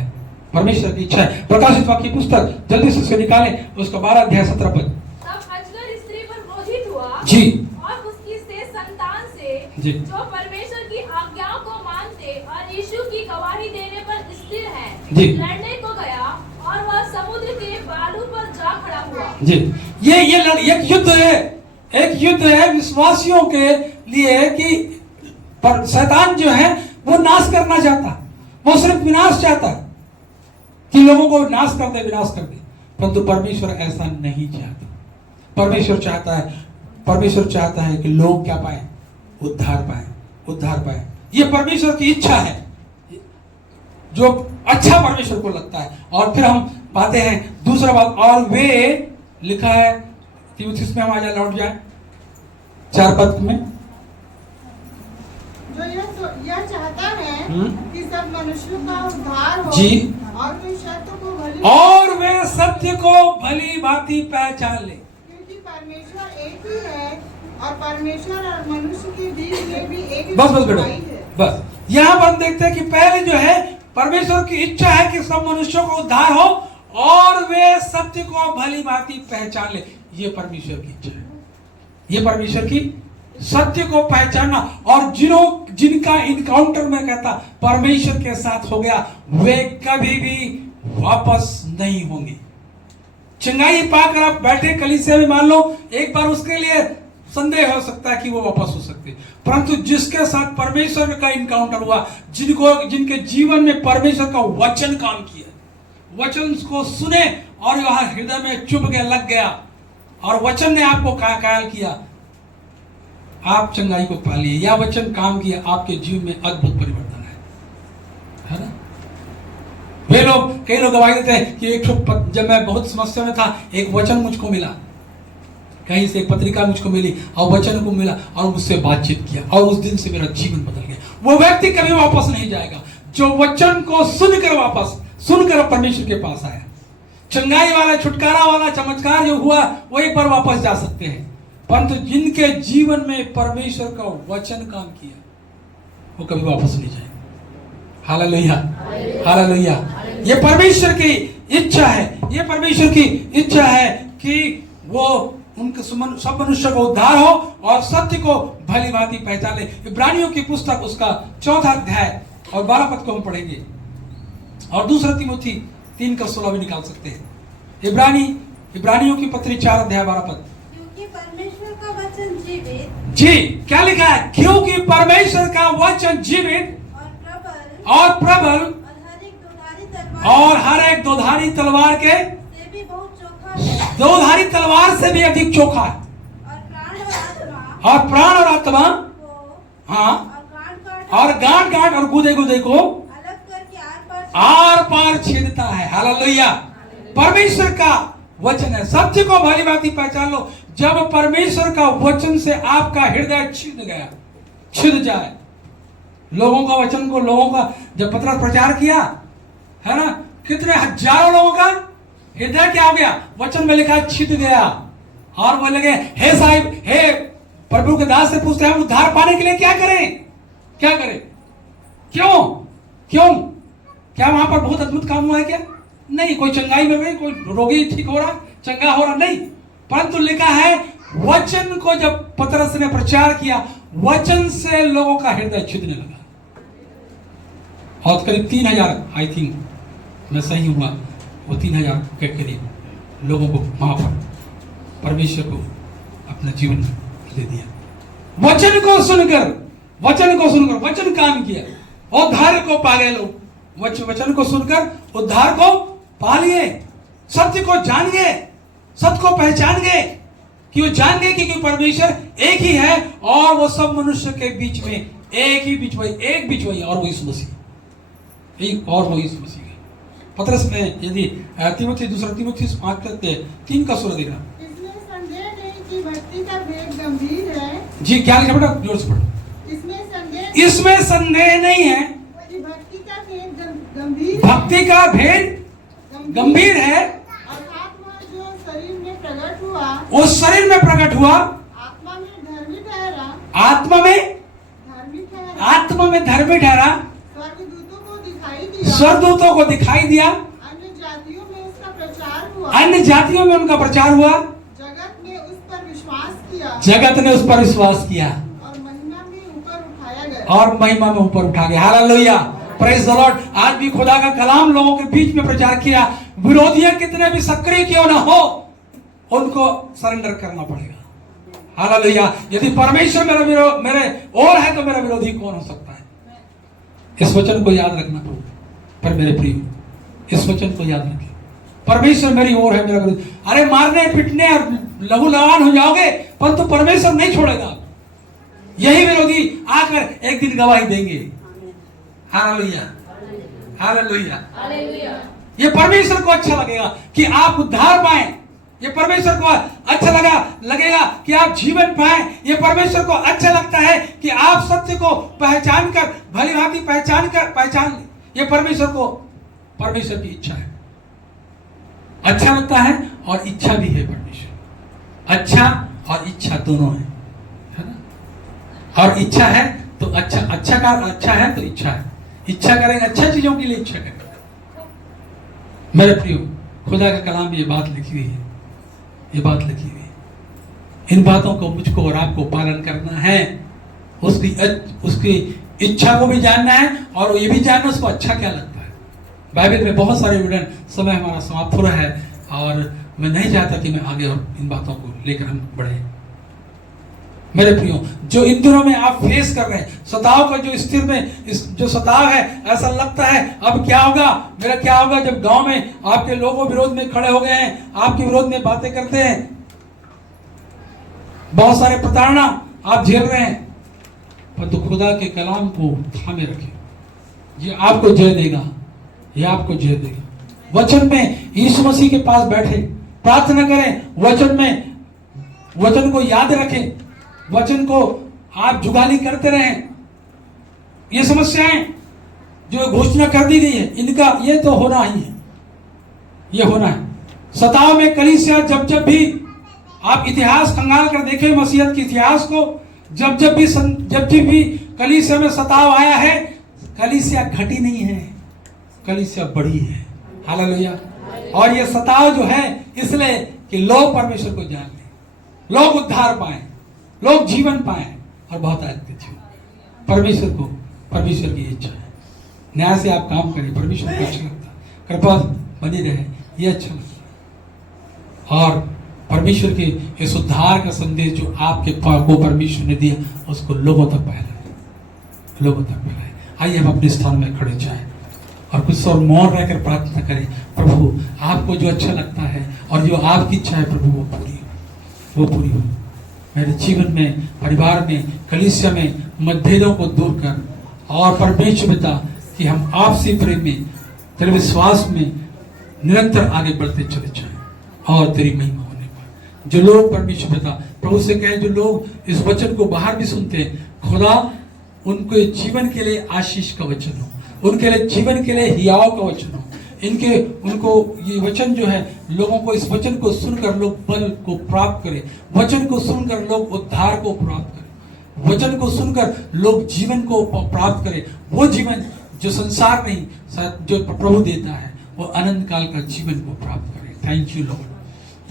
परमेश्वर की इच्छा है। प्रकाशित वाक्य पुस्तक जल्दी से उसे निकालें, उसका 12 अध्याय 17 पद। तब अजगर स्त्री पर क्रोधित हुआ जी, और उसकी शेष संतान से जी, जो परमेश्वर की आज्ञाओं को मानते और यीशु की गवाही देने पर स्थिर हैं, जी, लड़ने को गया और वह समुद्र के बालू पर जा खड़ा हुआ। जी, ये एक युद्ध है, एक युद्ध है विश्वासियों के लिए कि पर शैतान जो है वो नाश करना चाहता, वो सिर्फ विनाश चाहता है कि लोगों को नाश कर दे, विनाश कर दे। परंतु परमेश्वर ऐसा नहीं चाहता। परमेश्वर चाहता है कि लोग क्या पाए, उद्धार पाए। ये परमेश्वर की इच्छा है जो अच्छा परमेश्वर को लगता है। और फिर हम पाते हैं दूसरा बात, और वे लिखा है तीमुथियुस में, हम आज लौट जाए 4 पद में, जो यह चाहता है कि सब मनुष्यों का उद्धार हो, जी, और वे और सत्य को भली वे सत्य को भली भांति पहचान ले। क्योंकि परमेश्वर एक ही है और परमेश्वर और मनुष्य के बीच में भी एक बस बेटा, भाई है। बस यहाँ पर हम देखते हैं कि पहले जो है परमेश्वर की इच्छा है कि सब मनुष्यों को उद्धार हो और वे सत्य को भली भांति पहचान ले। ये परमेश्वर की इच्छा है, ये परमेश्वर की, सत्य को पहचानना। और जिनका इनकाउंटर में कहता परमेश्वर के साथ हो गया, वे कभी भी वापस नहीं होंगे। चंगाई पाकर आप बैठे कलीसिया में, मान लो एक बार उसके लिए संदेह हो सकता है कि वो वापस हो सकते, परंतु जिसके साथ परमेश्वर का इनकाउंटर हुआ, जिनके जीवन में परमेश्वर का वचन काम किया, वचन को सुने और वह हृदय में चुभ गया, लग गया, और वचन ने आपको कायल किया, आप चंगाई को पा लिए, या वचन काम किया, आपके जीवन में अद्भुत परिवर्तन है ना। कई लोग गवाही देते हैं कि जब मैं बहुत समस्या में था, एक वचन मुझको मिला, कहीं से एक पत्रिका मुझको मिली और वचन को मिला और मुझसे बातचीत किया, और उस दिन से मेरा जीवन बदल गया। वो व्यक्ति कभी वापस नहीं जाएगा जो वचन को सुनकर परमेश्वर के पास आया। चंगाई वाला, छुटकारा वाला, चमत्कार जो हुआ वो एक बार वापस जा सकते हैं, परंतु जिनके जीवन में परमेश्वर का वचन काम किया वो कभी वापस नहीं जाएंगे। Hallelujah, hallelujah. ये परमेश्वर की इच्छा है, ये परमेश्वर की इच्छा है कि वो उनके सब मनुष्य को उद्धार हो और सत्य को भली भांति पहचान ले। इब्रानियों की पुस्तक उसका 4 अध्याय और 12 पद को हम पढ़ेंगे, और दूसरा तीमुथी 3 का 16 भी निकाल सकते हैं। इब्रानियों की पत्री 4 अध्याय 12 पद। क्योंकि परमेश्वर का वचन जीवित, जी, क्या लिखा है? क्योंकि परमेश्वर का वचन जीवित और प्रबल और हर एक दोधारी तलवार के से भी बहुत चोखा है, दोधारी तलवार से भी अधिक चोखा है, और प्राण और आत्मा और प्राण और आत्मा, को हाँ, और कान काट और गांठ गांठ और गुदे गुदे को अलग करके आर पार छेदता है। हालेलुया। परमेश्वर का वचन है, सत्य को भली भांति पहचान लो। जब परमेश्वर का वचन से आपका हृदय छिद जाए, लोगों का वचन को, लोगों का जब पतरस प्रचार किया है ना, कितने हजारों लोगों का हृदय क्या हो गया, वचन में लिखा छिद गया। और बोले लगे, हे साहिब, हे प्रभु के दास से पूछते हैं, हम उद्धार पाने के लिए क्या करें, क्या करें, क्यों क्यों, क्या वहां पर बहुत अद्भुत काम हुआ है क्या? नहीं। कोई चंगाई मिल रही, कोई रोगी ठीक हो रहा, चंगा हो रहा, नहीं। परंतु लिखा है वचन को जब पतरस ने प्रचार किया, वचन से लोगों का हृदय छिदने लगा। और करीब 3000, आई थिंक मैं सही हुआ, वो 3000 के करीब लोगों को वहां पर परमेश्वर को अपना जीवन दे दिया। वचन को सुनकर वचन काम किया, उद्धार को पा गए लोग। वचन को सुनकर उद्धार को पा लिए, सत्य को जान गए, सत्य को पहचान गए, कि वो जान गए कि परमेश्वर एक ही है और वो सब मनुष्य के बीच में एक ही बिचवाई, और वो यीशु मसीह, एक और वो यीशु मसीह है। पतरस में यदि दूसरा तीमुथी 5:3 का सूरज देखना। इसमें संदेह नहीं कि भक्ति का भेद गंभीर है। जी क्या लिखा बेटा, जोर से पढ़ो। इसमें संदेह नहीं है कि भक्ति का भेद गंभीर, भक्ति का भेद गंभीर है। अर्थात वह जो शरीर में प्रकट हुआ, उस शरीर में प्रकट हुआ, आत्मा में धर्मी ठहरा, आत्मा में धर्मी ठहरा, स्वर्गदूतों को दिखाई दिया, अन्य जातियों में उसका प्रचार हुआ, अन्य जातियों में उनका प्रचार हुआ, जगत ने उस पर विश्वास किया, और महिमा में ऊपर उठा गया। Hallelujah, praise the Lord. आज भी खुदा का कलाम लोगों के बीच में प्रचार किया। विरोधियां कितने भी सक्रिय क्यों ना हो, उनको सरेंडर करना पड़ेगा। हालेलुया। यदि परमेश्वर मेरे और है तो मेरा विरोधी कौन हो सकता है? इस वचन को याद रखना प्रभु। पर मेरे प्रिय, इस वचन को याद रखें, परमेश्वर मेरी ओर है, मेरा विरोधी। अरे मारने पीटने और लहू लहान हो जाओगे, परंतु परमेश्वर नहीं छोड़ेगा। यही विरोधी आकर एक दिन गवाही देंगे। Hallelujah, hallelujah, hallelujah. ये परमेश्वर को अच्छा लगेगा कि आप उद्धार पाएं। ये परमेश्वर को अच्छा लगेगा कि आप जीवन पाएं। ये परमेश्वर को अच्छा लगता है कि आप सत्य को पहचान कर, भली भांति पहचान लें। ये परमेश्वर की इच्छा है। अच्छा लगता है और इच्छा भी है परमेश्वर। अच्छा और इच्छा दोनों है ना? और इच्छा है तो अच्छा है तो इच्छा है। इच्छा करेंगे अच्छा चीजों के लिए, इच्छा करेंगे। मेरे प्रियो, खुदा का कलाम में ये बात लिखी हुई है, इन बातों को मुझको और आपको पालन करना है। उसकी इच्छा को भी जानना है और ये भी जानना उसको अच्छा क्या लगता है। बाइबल में बहुत सारे विवरण, समय हमारा समाप्त हो रहा है और मैं नहीं चाहता कि मैं आगे और इन बातों को लेकर हम बढ़े। मेरे प्रियो, जो इन दिनों में आप फेस कर रहे हैं सताव का, जो स्थिर में जो सताव है, ऐसा लगता है अब क्या होगा, मेरा क्या होगा जब गांव में आपके लोगों विरोध में खड़े हो गए हैं, आपके विरोध में बातें करते हैं, बहुत सारे प्रताड़ना आप झेल रहे हैं, परंतु खुदा के कलाम को थामे रखें। ये आपको जय देगा, ये आपको जय देगा। वचन में यीशु मसीह के पास बैठे प्रार्थना करें, वचन को याद रखें, वचन को आप जुगाली करते रहें। ये समस्याएं जो घोषणा कर दी गई है, इनका ये तो होना ही है, ये होना है। सताव में कलीसिया जब भी आप इतिहास खंगाल कर देखें, मसीहत के इतिहास को, जब भी कलीसिया में सताव आया है, कलीसिया घटी नहीं है, कलीसिया बढ़ी है। हालेलुया। और ये सताव जो है इसलिए कि लोग परमेश्वर को जान लें, लोग उद्धार पाएं, लोग जीवन पाएं और बहुत आगे जीवन। परमेश्वर की इच्छा है। न्याय से आप काम करें, परमेश्वर को अच्छा लगता है, कृपा बनी रहे, ये अच्छा लगता है। और परमेश्वर के इस उद्धार का संदेश जो आपके को परमेश्वर ने दिया, उसको लोगों तक फैलाए। आइए हम अपने स्थान में खड़े जाएं और कुछ और मौन रहकर प्रार्थना करें। प्रभु, आपको जो अच्छा लगता है और जो आपकी इच्छा है प्रभु, वो पूरी हो मेरे जीवन में, परिवार में, कलीसिया में मतभेदों को दूर कर और परमेश्वर पिता कि हम आपसी प्रेम में, तेरे विश्वास में निरंतर आगे बढ़ते चले जाएं और तेरी महिमा होने पाए। जो लोग परमेश्वर पिता प्रभु से कहे, जो लोग इस वचन को बाहर भी सुनते हैं, खुदा उनके जीवन के लिए आशीष का वचन हो, उनके लिए जीवन के लिए हियाव का वचन हो। उनको ये वचन जो है, लोगों को इस वचन को सुनकर लोग बल को प्राप्त करें, वचन को सुनकर लोग उद्धार को प्राप्त करें, वचन को सुनकर लोग जीवन को प्राप्त करें। वो जीवन जो संसार नहीं, जो प्रभु देता है, वो अनंत काल का जीवन को प्राप्त करें। Thank you Lord,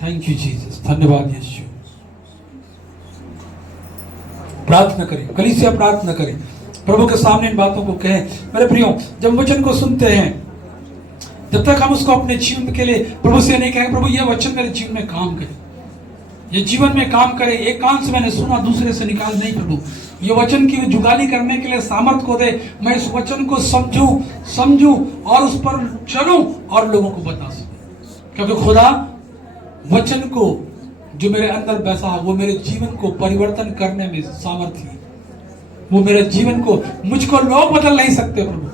thank you Jesus, धन्यवाद यीशु। प्रार्थना करें, कलीसिया प्रार्थना करें, प्रभु के सामने इन बातों को कहें। मेरे प्रियो, जब वचन को सुनते हैं, जब तक हम उसको अपने जीवन के लिए प्रभु से नहीं कहेंगे प्रभु ये वचन मेरे जीवन में काम करे, ये जीवन में काम करे, एक कान से मैंने सुना दूसरे से निकाल नहीं प्रभु, ये वचन की जुगाली करने के लिए सामर्थ को दे, मैं इस वचन को समझूं और उस पर चलूं और लोगों को बता सकूं। क्योंकि खुदा वचन को जो मेरे अंदर बैसा वो मेरे जीवन को परिवर्तन करने में सामर्थ्य है। वो मेरे जीवन को, मुझको लोग बदल नहीं सकते प्रभु,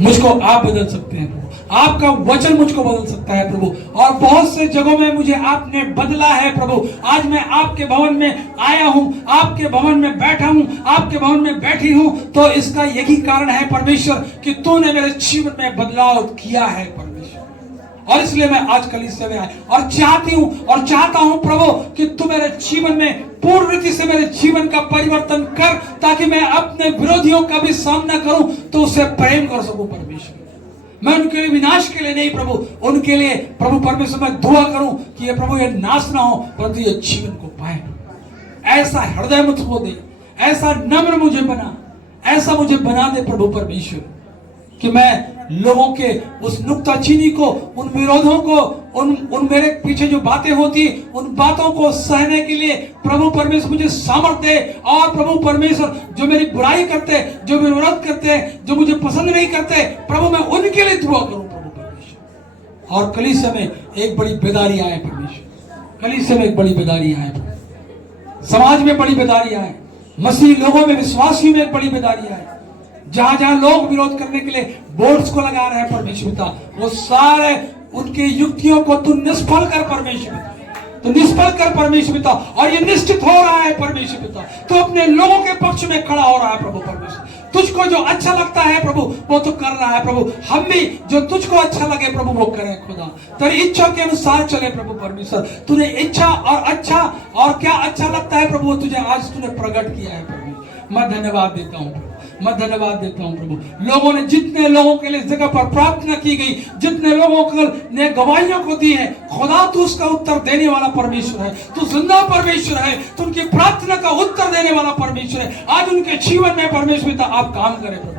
मुझको आप बदल सकते हैं प्रभु, आपका वचन मुझको बदल सकता है प्रभु। और बहुत से जगहों में मुझे आपने बदला है प्रभु। आज मैं आपके भवन में आया हूं, आपके भवन में बैठा हूं, आपके भवन में बैठी हूं, तो इसका यही कारण है परमेश्वर कि तूने मेरे जीवन में बदलाव किया है परमेश्वर। और इसलिए मैं आज कलीसिया में आया और चाहता हूं प्रभु कि तू मेरे जीवन में पूर्ण रीति से मेरे जीवन का परिवर्तन कर, ताकि मैं अपने विरोधियों का भी सामना करूं तो उससे प्रेम कर सकूं परमेश्वर। मैं उनके लिए विनाश के लिए नहीं प्रभु, उनके लिए प्रभु परमेश्वर मैं दुआ करूं कि ये प्रभु ये नाश ना हो परंतु ये जीवन को पाए। ऐसा हृदय मुझको दे, ऐसा नम्र मुझे बना, ऐसा मुझे बना दे प्रभु परमेश्वर कि मैं लोगों के उस नुक्ताचीनी को, उन विरोधों को, उन मेरे पीछे जो बातें होती उन बातों को सहने के लिए प्रभु परमेश्वर मुझे सामर्थ्य दे। और प्रभु परमेश्वर जो मेरी बुराई करते, जो मेरे विरोध करते, जो मुझे पसंद नहीं करते, प्रभु मैं उनके लिए दुआ करूं प्रभु परमेश्वर। और कलीसिया में एक बड़ी बेदारी आए परमेश्वर, कलीसिया में एक बड़ी बेदारी आए, समाज में बड़ी बेदारी आए, मसीह लोगों में, विश्वासियों में एक बड़ी बेदारी आए। जहां जहां लोग विरोध करने के लिए बोर्ड्स को लगा रहे हैं परमेश्वर पिता, वो सारे उनके युक्तियों को तू निष्फल कर परमेश्वर पिता, तो निष्फल कर परमेश्वर पिता। और ये निश्चित हो रहा है परमेश्वर पिता, तो अपने लोगों के पक्ष में खड़ा हो रहा है प्रभु परमेश्वर। तुझको जो अच्छा लगता है प्रभु वो तो कर रहा है प्रभु, हम भी जो तुझको अच्छा लगे प्रभु वो करें खुदा, तेरी इच्छा के अनुसार चले प्रभु परमेश्वर। तूने इच्छा और अच्छा और क्या अच्छा लगता है प्रभु तुझे आज तूने प्रकट किया है प्रभु। मैं धन्यवाद देता हूँ, मैं धन्यवाद देता हूं प्रभु। लोगों ने, जितने लोगों के लिए इस जगह पर प्रार्थना की गई, जितने लोगों ने गवाहियों को दी है, खुदा तू उसका उत्तर देने वाला परमेश्वर है, तू जिंदा परमेश्वर है, तू उनकी प्रार्थना का उत्तर देने वाला परमेश्वर है। आज उनके जीवन में परमेश्वर पिता आप काम करें प्रभु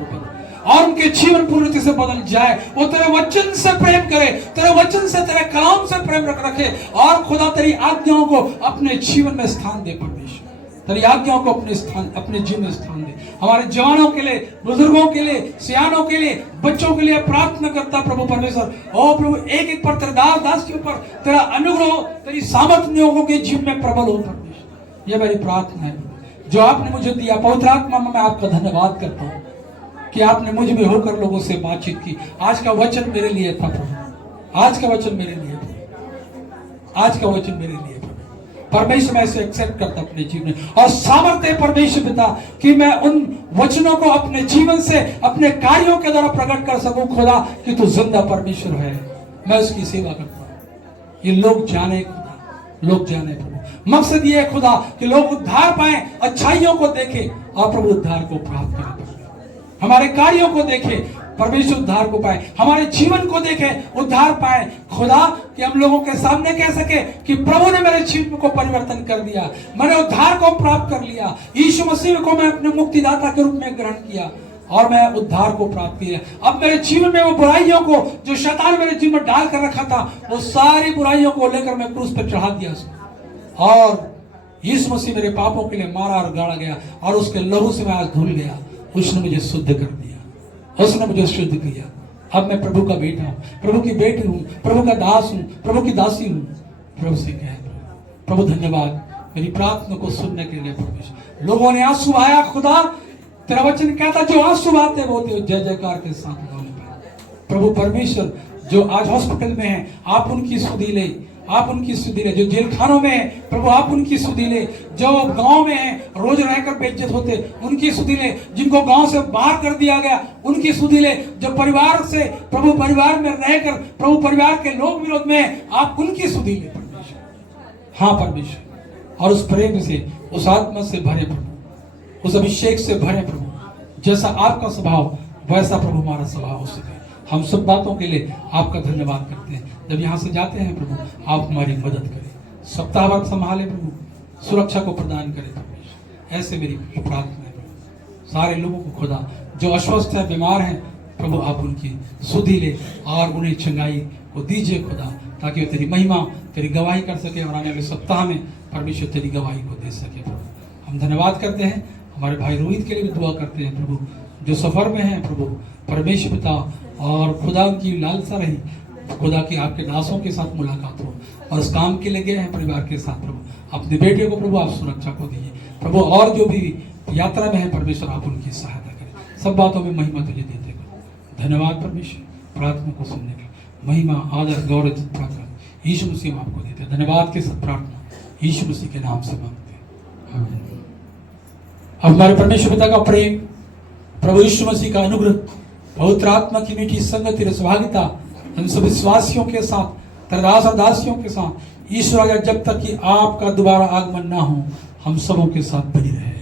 और उनके जीवन पूर्ण रीति से बदल जाए। वो तेरे वचन से प्रेम करे, तेरे वचन से, तेरे कलाम से प्रेम रखे और खुदा तेरी आज्ञाओं को अपने जीवन में स्थान दे परमेश्वर, तेरी आज्ञाओं को अपने जीवन में स्थान दे। हमारे जवानों के लिए, बुजुर्गों के लिए, सियानों के लिए, बच्चों के लिए प्रार्थना करता प्रभु परमेश्वर। ओ प्रभु एक एक पर तेरे दास के ऊपर तेरा अनुग्रह, तेरी सामर्थ्य लोगों के जीवन में प्रबल हो परमेश्वर। यह मेरी प्रार्थना है जो आपने मुझे दिया। पवित्र आत्मा में मैं आपका धन्यवाद करता हूँ कि आपने मुझ में होकर लोगों से बातचीत की। आज का वचन मेरे लिए था प्रभु, आज का वचन मेरे लिए था, आज का वचन मेरे लिए परमेश्वर। मैं इसे एक्सेप्ट करता अपने जीवन में और सामर्थ्य परमेश्वर पिता कि मैं उन वचनों को अपने जीवन से, अपने कार्यों के द्वारा प्रकट कर सकूं खुदा कि तू जिंदा परमेश्वर है। मैं उसकी सेवा करता हूं। ये लोग जाने खुदा, लोग जाने प्रभु। मकसद ये है खुदा कि लोग उद्धार पाए, अच्छाइयों को देखें और प्रभु उद्धार को प्राप्त करें। हमारे कार्यों को देखें परमेश्वर उद्धार को पाए, हमारे जीवन को देखे उद्धार पाए खुदा, कि हम लोगों के सामने कह सके कि प्रभु ने मेरे जीवन को परिवर्तन कर दिया, मैंने उद्धार को प्राप्त कर लिया, यीशु मसीह को मैं अपने मुक्तिदाता के रूप में ग्रहण किया और मैं उद्धार को प्राप्त किया। अब मेरे जीवन में वो बुराइयों को जो शैतान मेरे जीवन में डाल कर रखा था, वो सारी बुराइयों को लेकर मैं क्रूस पर चढ़ा दिया और यीशु मसीह मेरे पापों के लिए मारा और गाड़ा गया और उसके लहू से मैं आज धुल गया। उसने मुझे शुद्ध कर दिया, उसने मुझे शुद्ध किया। अब मैं प्रभु का बेटा हूं, प्रभु की बेटी हूं, प्रभु का दास हूं, प्रभु की दासी हूं। प्रभु से कह प्रभु धन्यवाद मेरी प्रार्थना को सुनने के लिए। परमेश्वर लोगों ने आंसू आया खुदा, तेरा वचन कहता जो आंसू आते बोलते हो जय जयकार के साथ गाओ। प्रभु परमेश्वर जो आज हॉस्पिटल में है आप उनकी सुधि ले, आप उनकी सुधि ले। जो जेल खानों में है प्रभु आप उनकी सुधि ले। जो गांव में है रोज रहकर बेइज्जत होते उनकी सुधि ले। जिनको गांव से बाहर कर दिया गया उनकी सुधि ले। जो परिवार से प्रभु परिवार में रहकर प्रभु परिवार के लोग विरोध में है आप उनकी सुधि ले परमेश्वर। हाँ परमेश्वर, और उस प्रेम से उस आत्मा से भरे प्रभु, उस अभिषेक से भरे प्रभु। जैसा आपका स्वभाव वैसा प्रभु हमारा स्वभाव हो सके। हम सब बातों के लिए आपका धन्यवाद करते हैं। जब यहाँ से जाते हैं प्रभु आप हमारी मदद करें, सप्ताह भर संभाले प्रभु, सुरक्षा को प्रदान करें परमेश्वर। ऐसे मेरी प्रार्थना है प्रभु। सारे लोगों को खुदा जो अस्वस्थ है बीमार हैं प्रभु आप उनकी सुधि ले और उन्हें चंगाई को दीजिए खुदा, ताकि वो तेरी महिमा तेरी गवाही कर सके और आने वाले सप्ताह में परमेश्वर तेरी गवाही को दे सके प्रभु। हम धन्यवाद करते हैं, हमारे भाई रोहित के लिए भी दुआ करते हैं प्रभु, जो सफर में है प्रभु परमेश्वर पिता, और खुदा की लालसा रही खुदा की आपके दासों के साथ मुलाकात हो और उस काम के लिए गए हैं परिवार के साथ प्रभु। अपने बेटे को प्रभु आप सुरक्षा को दीजिए प्रभु, और जो भी यात्रा में है परमेश्वर आप उनकी सहायता करें। सब बातों में महिमा तुझे देते करो। धन्यवाद परमेश्वर, प्रार्थना को सुनने का महिमा आदर गौरव पाकर यीशु मसीह हम आपको देते हैं। धन्यवाद के साथ प्रार्थना यीशु मसीह के नाम से मांगते हैं, आमीन। अब हमारे परमेश्वर पिता का प्रेम, प्रभु यीशु मसीह का अनुग्रह, पवित्र आत्मा की मीठी संगति सहभागिता हम सब विश्वासियों के साथ, दास और दासियों के साथ ईश्वर जब तक कि आपका दोबारा आगमन ना हो हम सबों के साथ बनी रहे।